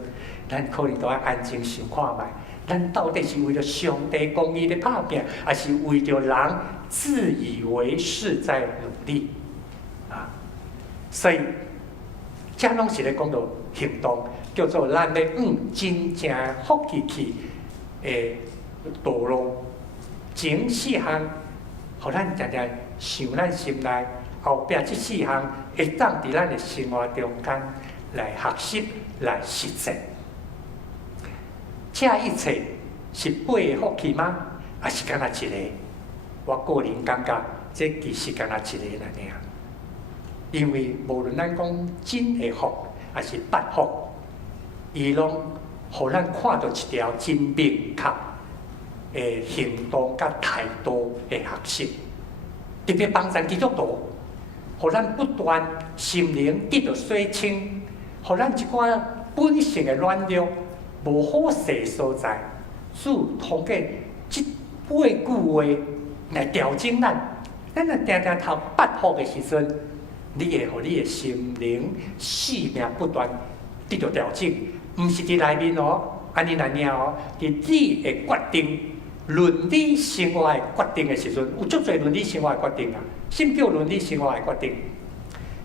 咱可能都要安静想看卖，咱到底是为了上帝公义在拍拼，还是为了人自以为是在努力？啊，所以这拢是咧讲到行动，叫做咱要真正福气去的道路，前4项，互咱常常想咱心内，后壁这4项会当伫咱的生活中间来学习、来实践。这一切是8个福气吗？还是干那一个？我个人感觉，这其实干那一个那尔。因为无论咱讲真的福，还是8福，伊拢互咱看到一条真明确的行动甲态度的学习。特别帮助基督徒，互咱不断心灵得到洗清，互咱一寡本性的软弱、无好势所在，主通过这8句话来调整咱。咱若定定头8福的时阵，你会互你的心灵、生命不断得到调整，毋是伫内面哦，安尼来尔哦，伫你的决定。伦理生活的决定的时阵，有足侪伦理生活的决定啊。什么叫伦理生活的决定？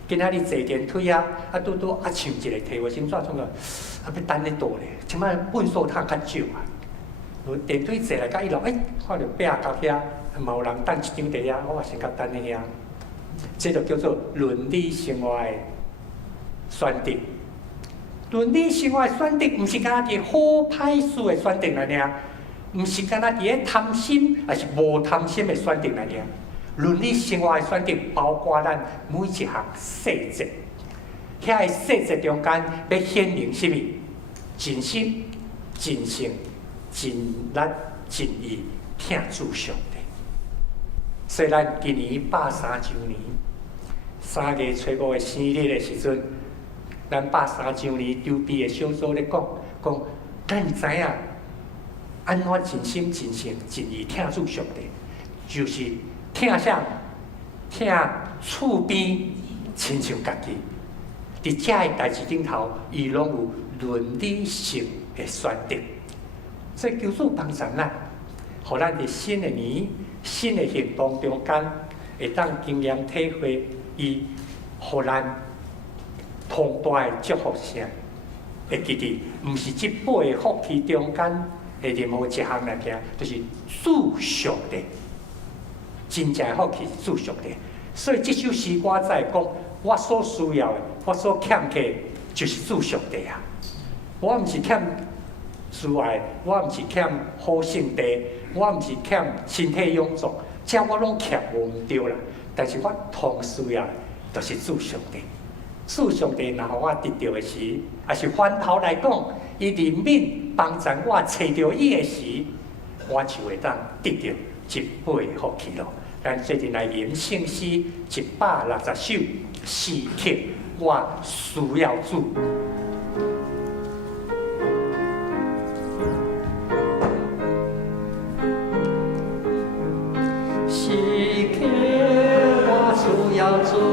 今仔日坐电梯啊，拄像一个摕卫生纸创个，要等咧倒咧。即摆本数通较少啊。电梯坐来到1楼，看到壁到遐，嘛有人等一张地啊，我也先甲等咧遐。这就叫做伦理生活的选择。伦理生活的选择，毋是干那伫好歹事的选择来尔。毋是干那伫咧贪心，还是无贪心的选择来尔。伦理生活的选择包括咱每一项细节，遐个细节中间要显明什么？真心、真性、真力、真意，听主上帝。所以咱今年130周年，3月初5的生日的时阵，咱130周年筹备的小组咧讲，咱知影。安怎真心、真性、真意听主上帝，就是听啥？听厝边亲像家己。伫遮个代志顶头，伊拢有伦理性的选择。所以求主帮助咱，互咱伫新的年、新的行动中间，会当经验体会伊，互咱通大的祝福声。会记得，毋是即8个福气中间。的任何一项来行，就是主上帝，真正的福气是主上帝。所以这首诗歌在讲，我所需要的，我所欠缺的，就是主上帝啊。我毋是欠慈爱，我毋是欠好性地，我毋是欠身体臃肿，这我拢欠无毋对啦。但是我同需要的，就是主上帝。主上帝若互我得到的时，也是反头来讲，伊怜悯帮助我找到伊的时，我就会当得到1辈福气咯。咱最近来吟圣诗160首，时刻我需要主。时刻我需要主。我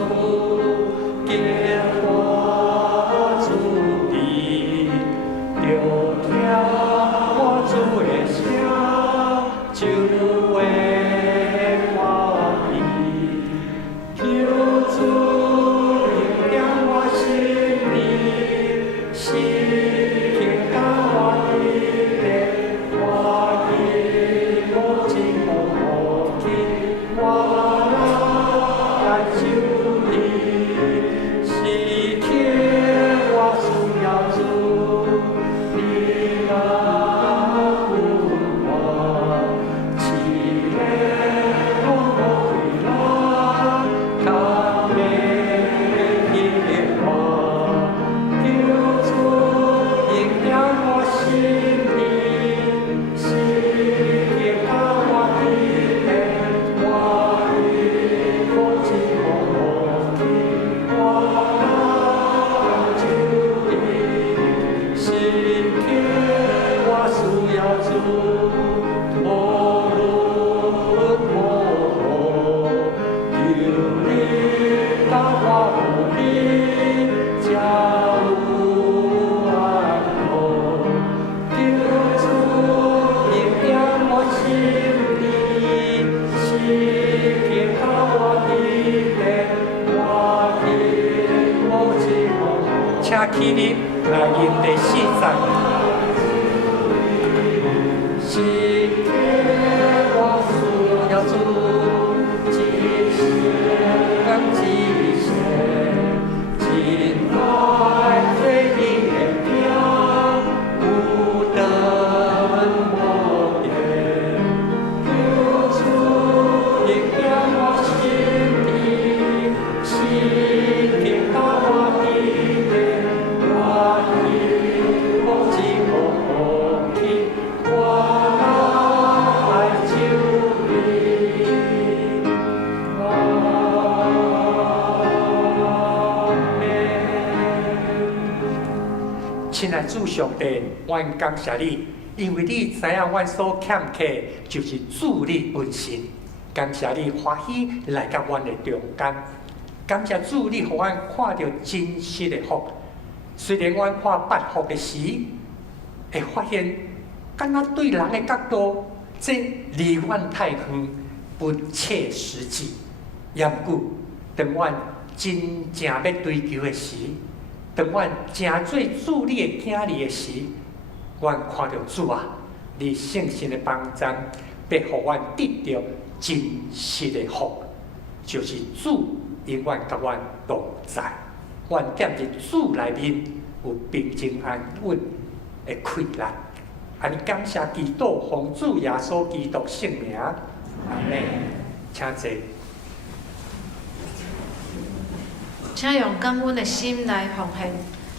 起立来吟第4站。是我需要主，只是只是真爱最美的名，有等无言，救主引领我心里，心境到我的面，我的我只好去，我爱救你，亲爱主上帝，阮感谢你，因为你知影阮所欠缺就是主你本身。感谢你欢喜来到阮的中间，感谢主你，互阮看到真实的福。虽然阮看捌福的时，会发现，敢若对人的角度，这离阮太远，不切实际。也毋过，当阮真正要追求的时，当阮真做主你的囝儿的时，阮看到主啊，你圣神的帮助，要互阮得到真实的福，就是主永远甲阮同在。阮踮伫主内面有平静安稳的快乐。安尼感谢基督，奉主耶稣基督圣名，阿门。请坐。请用感恩的心来奉献，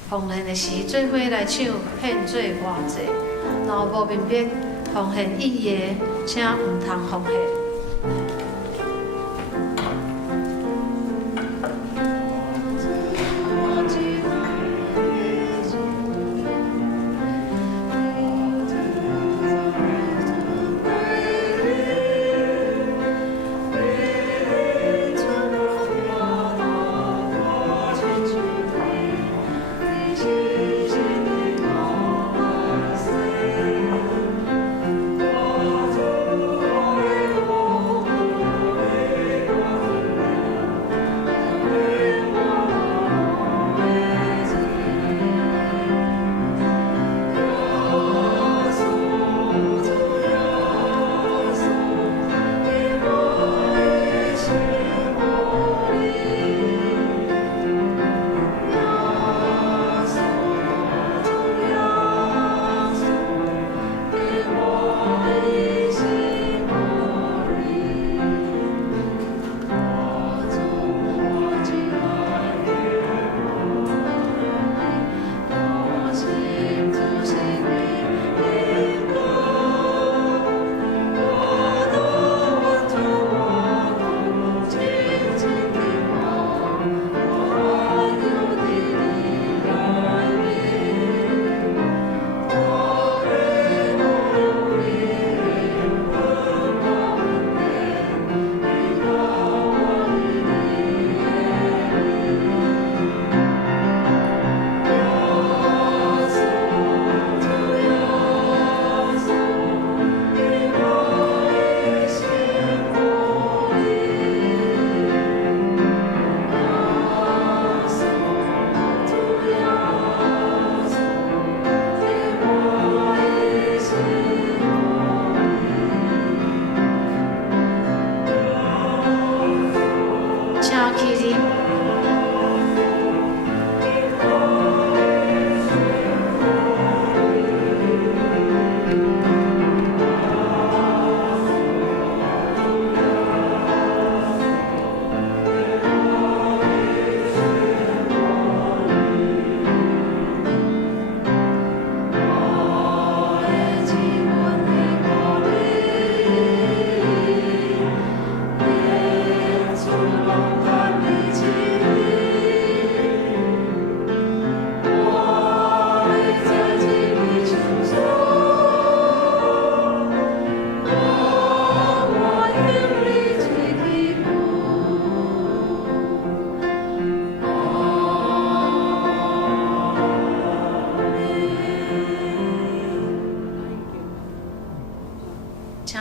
奉献的时做伙来唱献做偌济，若无明白奉献意义的，请毋通奉献。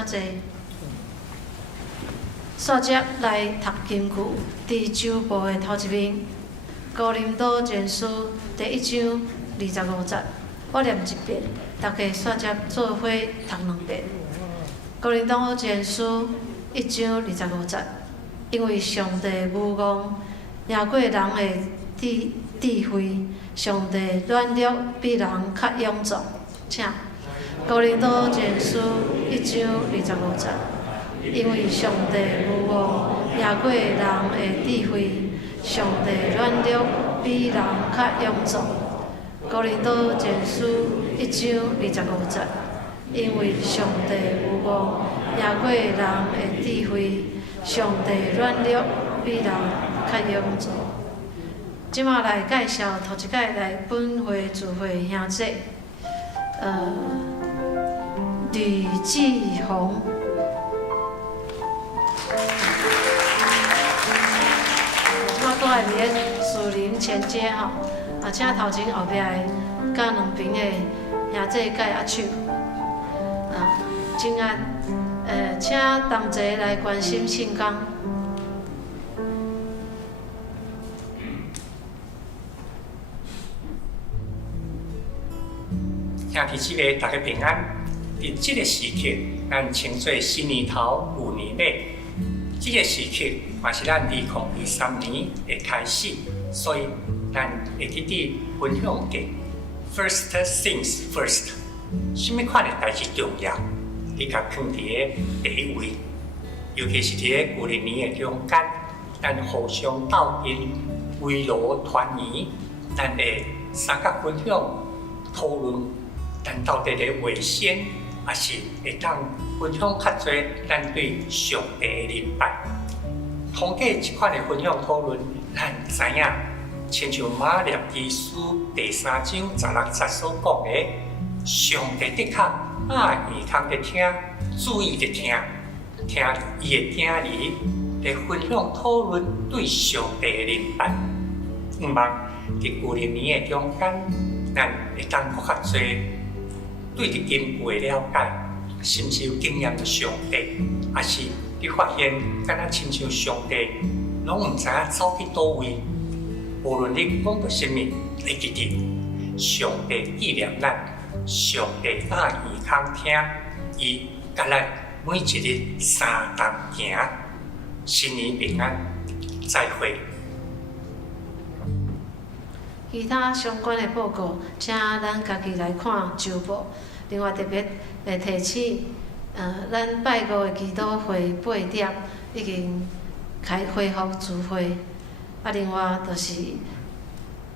坐。煞接来读金句，伫周报的头一面，高林岛前书第1章25节，我念一遍，大家煞接做伙读2遍。高林岛前书1章25节，因为上帝无望赢过人的智慧，上帝软弱比人较勇壮。请高林岛前书1章25节，因为上帝无望赢过人的智慧，上帝软弱比人较勇壮。高林岛前书1章25节，因为上帝有望赢过人的智慧，上帝软弱比人较勇壮。即马来介绍头一届来本会聚会兄弟，吕继宏。即马倒来伫咧树林前街吼，请头前后壁的甲两边的兄弟举握手，真安，请同齐来关心圣工。兄弟姊妹，大家平安。伫这个时刻，咱称作新年头旧年尾。这个时刻嘛是咱2023年的开始，所以咱会记得分享嘅 First things first， 什么款的代志重要，你甲放伫个第一位。尤其是伫个旧年的中间，咱互相斗阵，围炉团圆，咱会三角分享讨论。咱到底咧卫生，也是会当分享较侪咱对上帝的认拜。通过这款的分享讨论，咱知影，亲像马列基书第3章16节所讲的，上帝的确耳耳孔在听，注意在听，听伊的囝儿来分享讨论对上帝的认拜。毋茫伫旧年的中间，咱会当搁较侪。对着因有的了解，甚至有经验的上帝，也是你发现，敢若亲像上帝，拢毋知影走去倒位。无论你讲到甚物，你记得上帝纪念咱，上帝耳耳孔听，伊甲咱每一日三同行。新年平安，再会。其他相关的报告，请咱家己来看周报。另外特别提醒，咱拜五的祈祷会8点已经恢复聚会。另外就是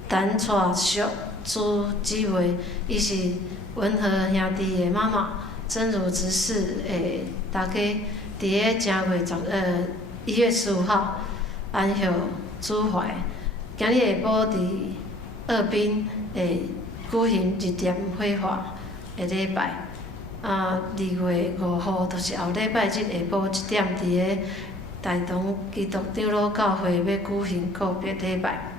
陈蔡淑朱姊妹，伊是文和兄弟的妈妈，真如执事的大家，伫个正月1月15号安歇主怀。今日下晡伫二滨会举行日点火化的礼拜。2月5号就是后礼拜日下晡1点，伫个大同基督长老教会要举行告别礼拜。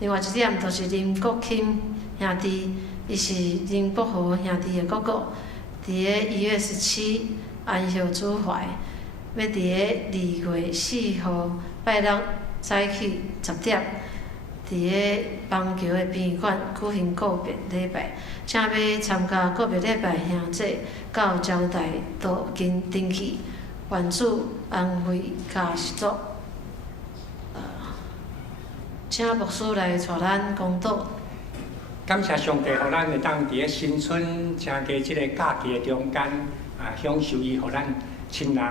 另外一点就是林国钦兄弟，伊是林国豪兄弟的哥哥，伫个1月17安歇主怀，要伫个2月4号拜六早起10点。伫个邦桥的殡仪馆举行告别礼拜，请要参加告别礼拜的兄弟到招待道跟登记，愿主安慰加祝福。请牧师来带咱讲道。感谢上帝，互咱会当伫个新春正佳即个假期的中间，享受伊互咱亲人。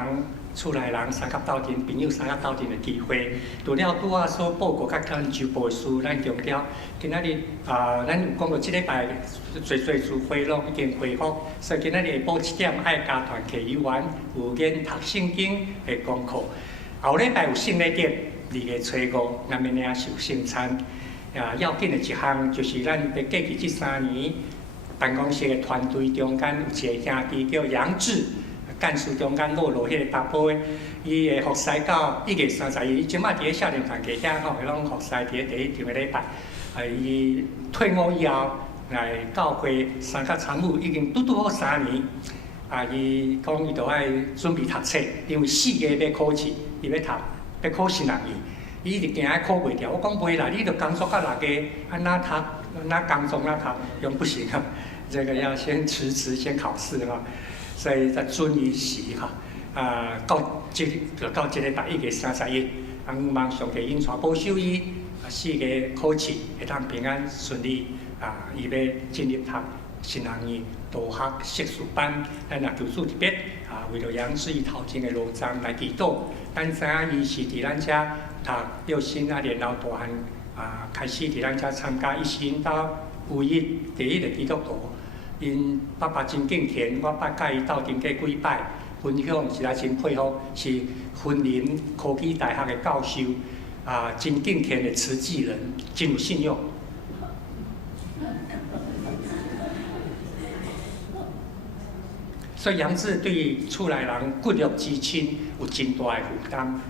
厝内人三角斗阵，朋友三角斗阵的机会。除了拄仔所报告甲咱周报的事，咱强调今仔日咱有讲到即礼拜侪聚会拢已经恢复，所以今仔日下晡7点爱加团课语员有研读圣经的功课。后礼拜有圣礼节，2月初5，咱要领受圣餐。要紧的一项就是咱要过去这3年办公室的团队中间有一个兄弟叫杨志。干事中间落迄个搭配，伊会服侍到1月30日，伊即摆伫咧少年团课遐吼，会拢服侍伫咧第1场的礼拜。伊退伍以后来教会三角参与已经拄好3年。伊讲伊着爱准备读册，因为4月要考试，伊要考12年。伊一直行还考袂掉。我讲袂啦，你著工作到6个，哪读哪工作哪读，用不行啊。这个要先辞职，先考试哈。所以才准伊时哈。到这个拜1月31，望上帝因带保守伊4个考试会当平安顺利伊要进入读新学院大学硕士班，咱也求主特别为了杨志伊头前的路障来祈祷。咱知影伊是伫咱遮读幼升然后大汉开始伫咱遮参加，伊是因兜唯一第一个基督徒。因爸爸真敬虔，我捌甲伊斗阵过几摆，分享实在真佩服，是芬林科技大学的教授真敬虔的慈济人，真有信用。所以杨志对厝内人骨肉之亲有真大的负担。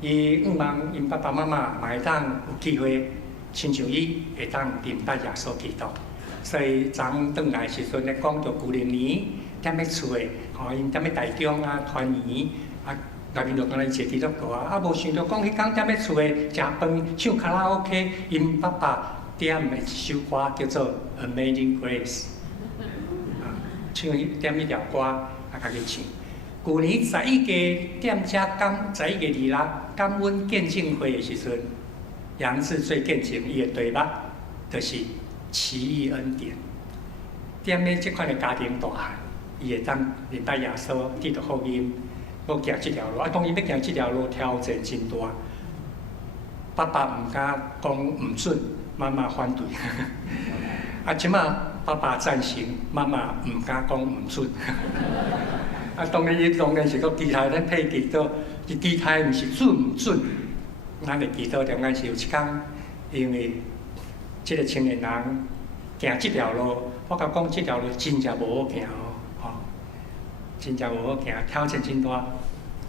伊望因爸爸妈妈嘛会当有机会，亲像伊会当明白耶稣基督。所以昨昏转来时阵咧，讲着旧年踮咧厝诶，因踮咧台中团圆内面就讲咧一个基督徒无想到讲迄天踮咧厝诶食饭唱卡拉 OK， 因爸爸点诶一首歌叫做《Amazing Grace》，唱踮迄条歌家己唱。旧年11月踮遮11月26感恩见证会诶时阵，杨志最见证伊诶题目就是奇异恩典。踮咧即款诶家庭大汉，伊会当明白耶稣得到福音，要行即条路。当然要行即条路挑战真大。爸爸毋敢讲毋准，妈妈反对。即马爸爸赞成，妈妈毋敢讲毋准。当然伊当然是个期待咱配祈祷，伊期待毋是准毋准，咱的祈祷中间是有一天，因为即个青年人行即条路，我甲讲即条路真正无好行真正无好行，挑战真大。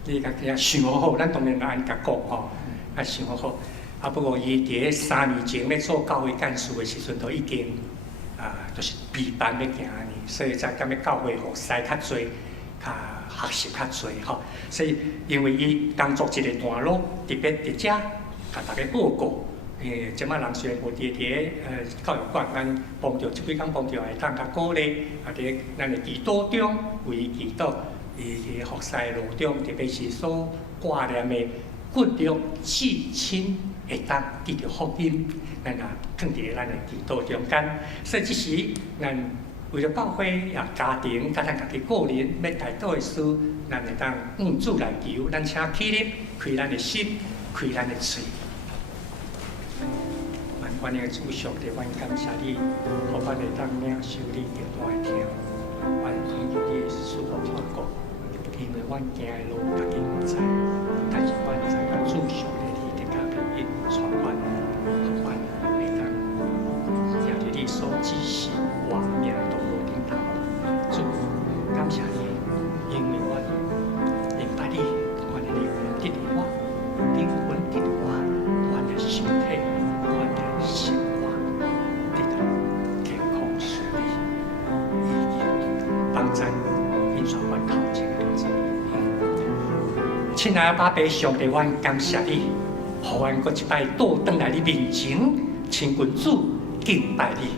你甲想好，咱当然安甲讲想好。不过伊伫3年前咧做教会干事的时阵，都已经就是备班要行呢，所以才敢要教会服侍较侪。学习较侪所以因为伊工作一个段落，特别伫遮甲大家报告。即摆人虽然无伫教育馆，咱帮着即几工帮着会当甲鼓励，伫咱的祈祷中为伊祈祷，伊的服侍路中，特别是所挂念的骨肉至亲会当得到福音，咱也放伫咱的祈祷中间。所以即时咱。为了教会也家庭，甲咱家己个人要带倒的事，咱会当主来求，咱请起立，开咱的心，开咱的嘴。阮的主上帝，阮感谢你，互阮会当领受你叫我的听，阮恳求你赐我看顾，因为阮行的路家己毋知，但是阮知影主上帝你伫家己引带阮，互阮会当听着你所指示话命。主，感谢你，因为我明白你，我的灵魂得到我，灵魂得到我，我的身体，我的生活得到健康顺利，以及帮助因所阮头前的日子。亲爱的爸爸上帝，阮感谢你，互阮搁一摆倒转来你面前，亲近主敬拜你。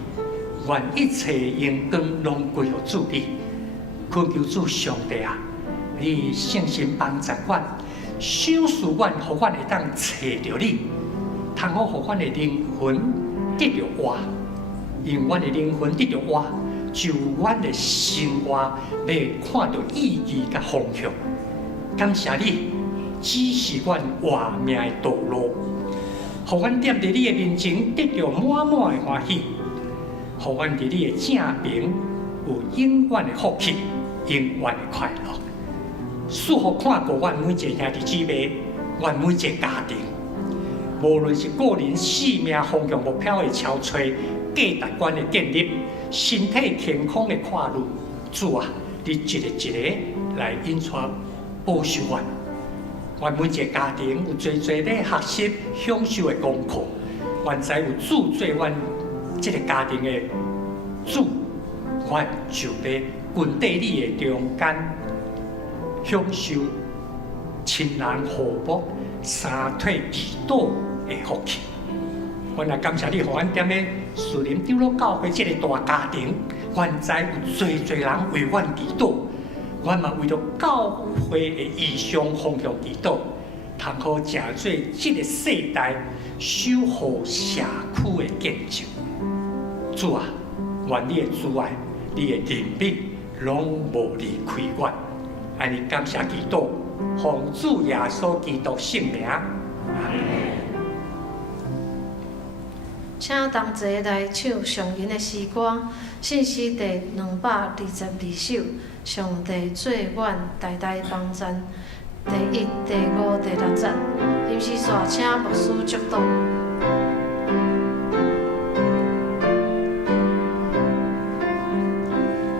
愿一切荣光拢归乎主你，恳求主上帝你圣心帮助阮，想使阮，互阮会当找着你，通好互阮的灵魂得着活，因阮的灵魂得着活，就阮的生活要看到意义甲方向。感谢你指示阮活命的道路，互阮踮伫你的面前得着满满的欢喜。互阮伫你的正面有永远的福气，永远的快乐。祝福看顾阮每一个兄弟姊妹，阮每一个家庭，无论是个人生命方向目标的超找，价值观的建立，身体健康的看路。主啊，你一个一个来引带保守阮。阮每一个家庭有侪侪咧学习享受的功课，愿知有主做阮。这个家庭的主，我就要群在你的中间，享受亲人互睦，三退二倒的福气。阮也感谢你，互阮踮咧树林长老教会这个大家庭，原在有侪人为阮祈祷，阮嘛为着教会的异象方向祈祷，通好成做这个世代守护社区的见证。主啊，愿你的主爱，你的怜悯，拢无离开阮。安尼感谢祈祷，奉主耶稣基督圣名。请同齐来唱上人的诗歌，信息第222首，上帝做阮代代帮赞，第1、第5、第6节，临时线请牧师祝祷。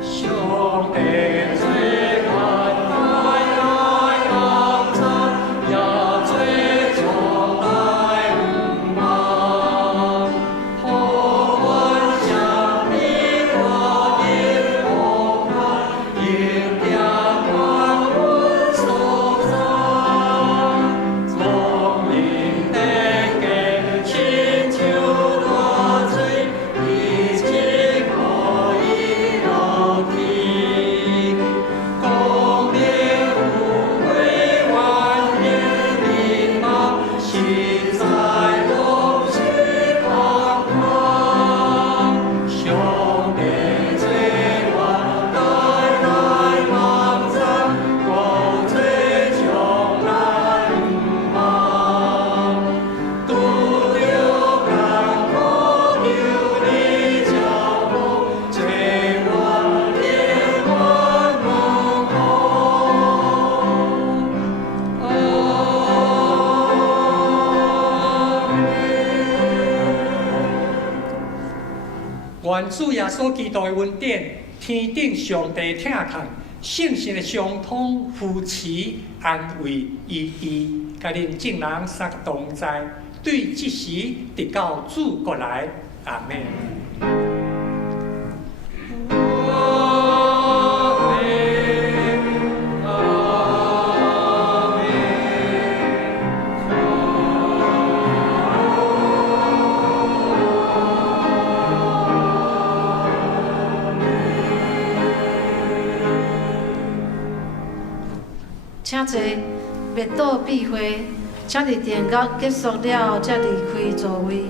上帝。愿主耶稣基督的恩典、天顶上帝疼看、圣神的相通、扶持、安慰、医治，甲恁众人三个同在，对即时直到主国来，阿门。请坐，灭岛闭会，请伫殿角结束了，才离开座位。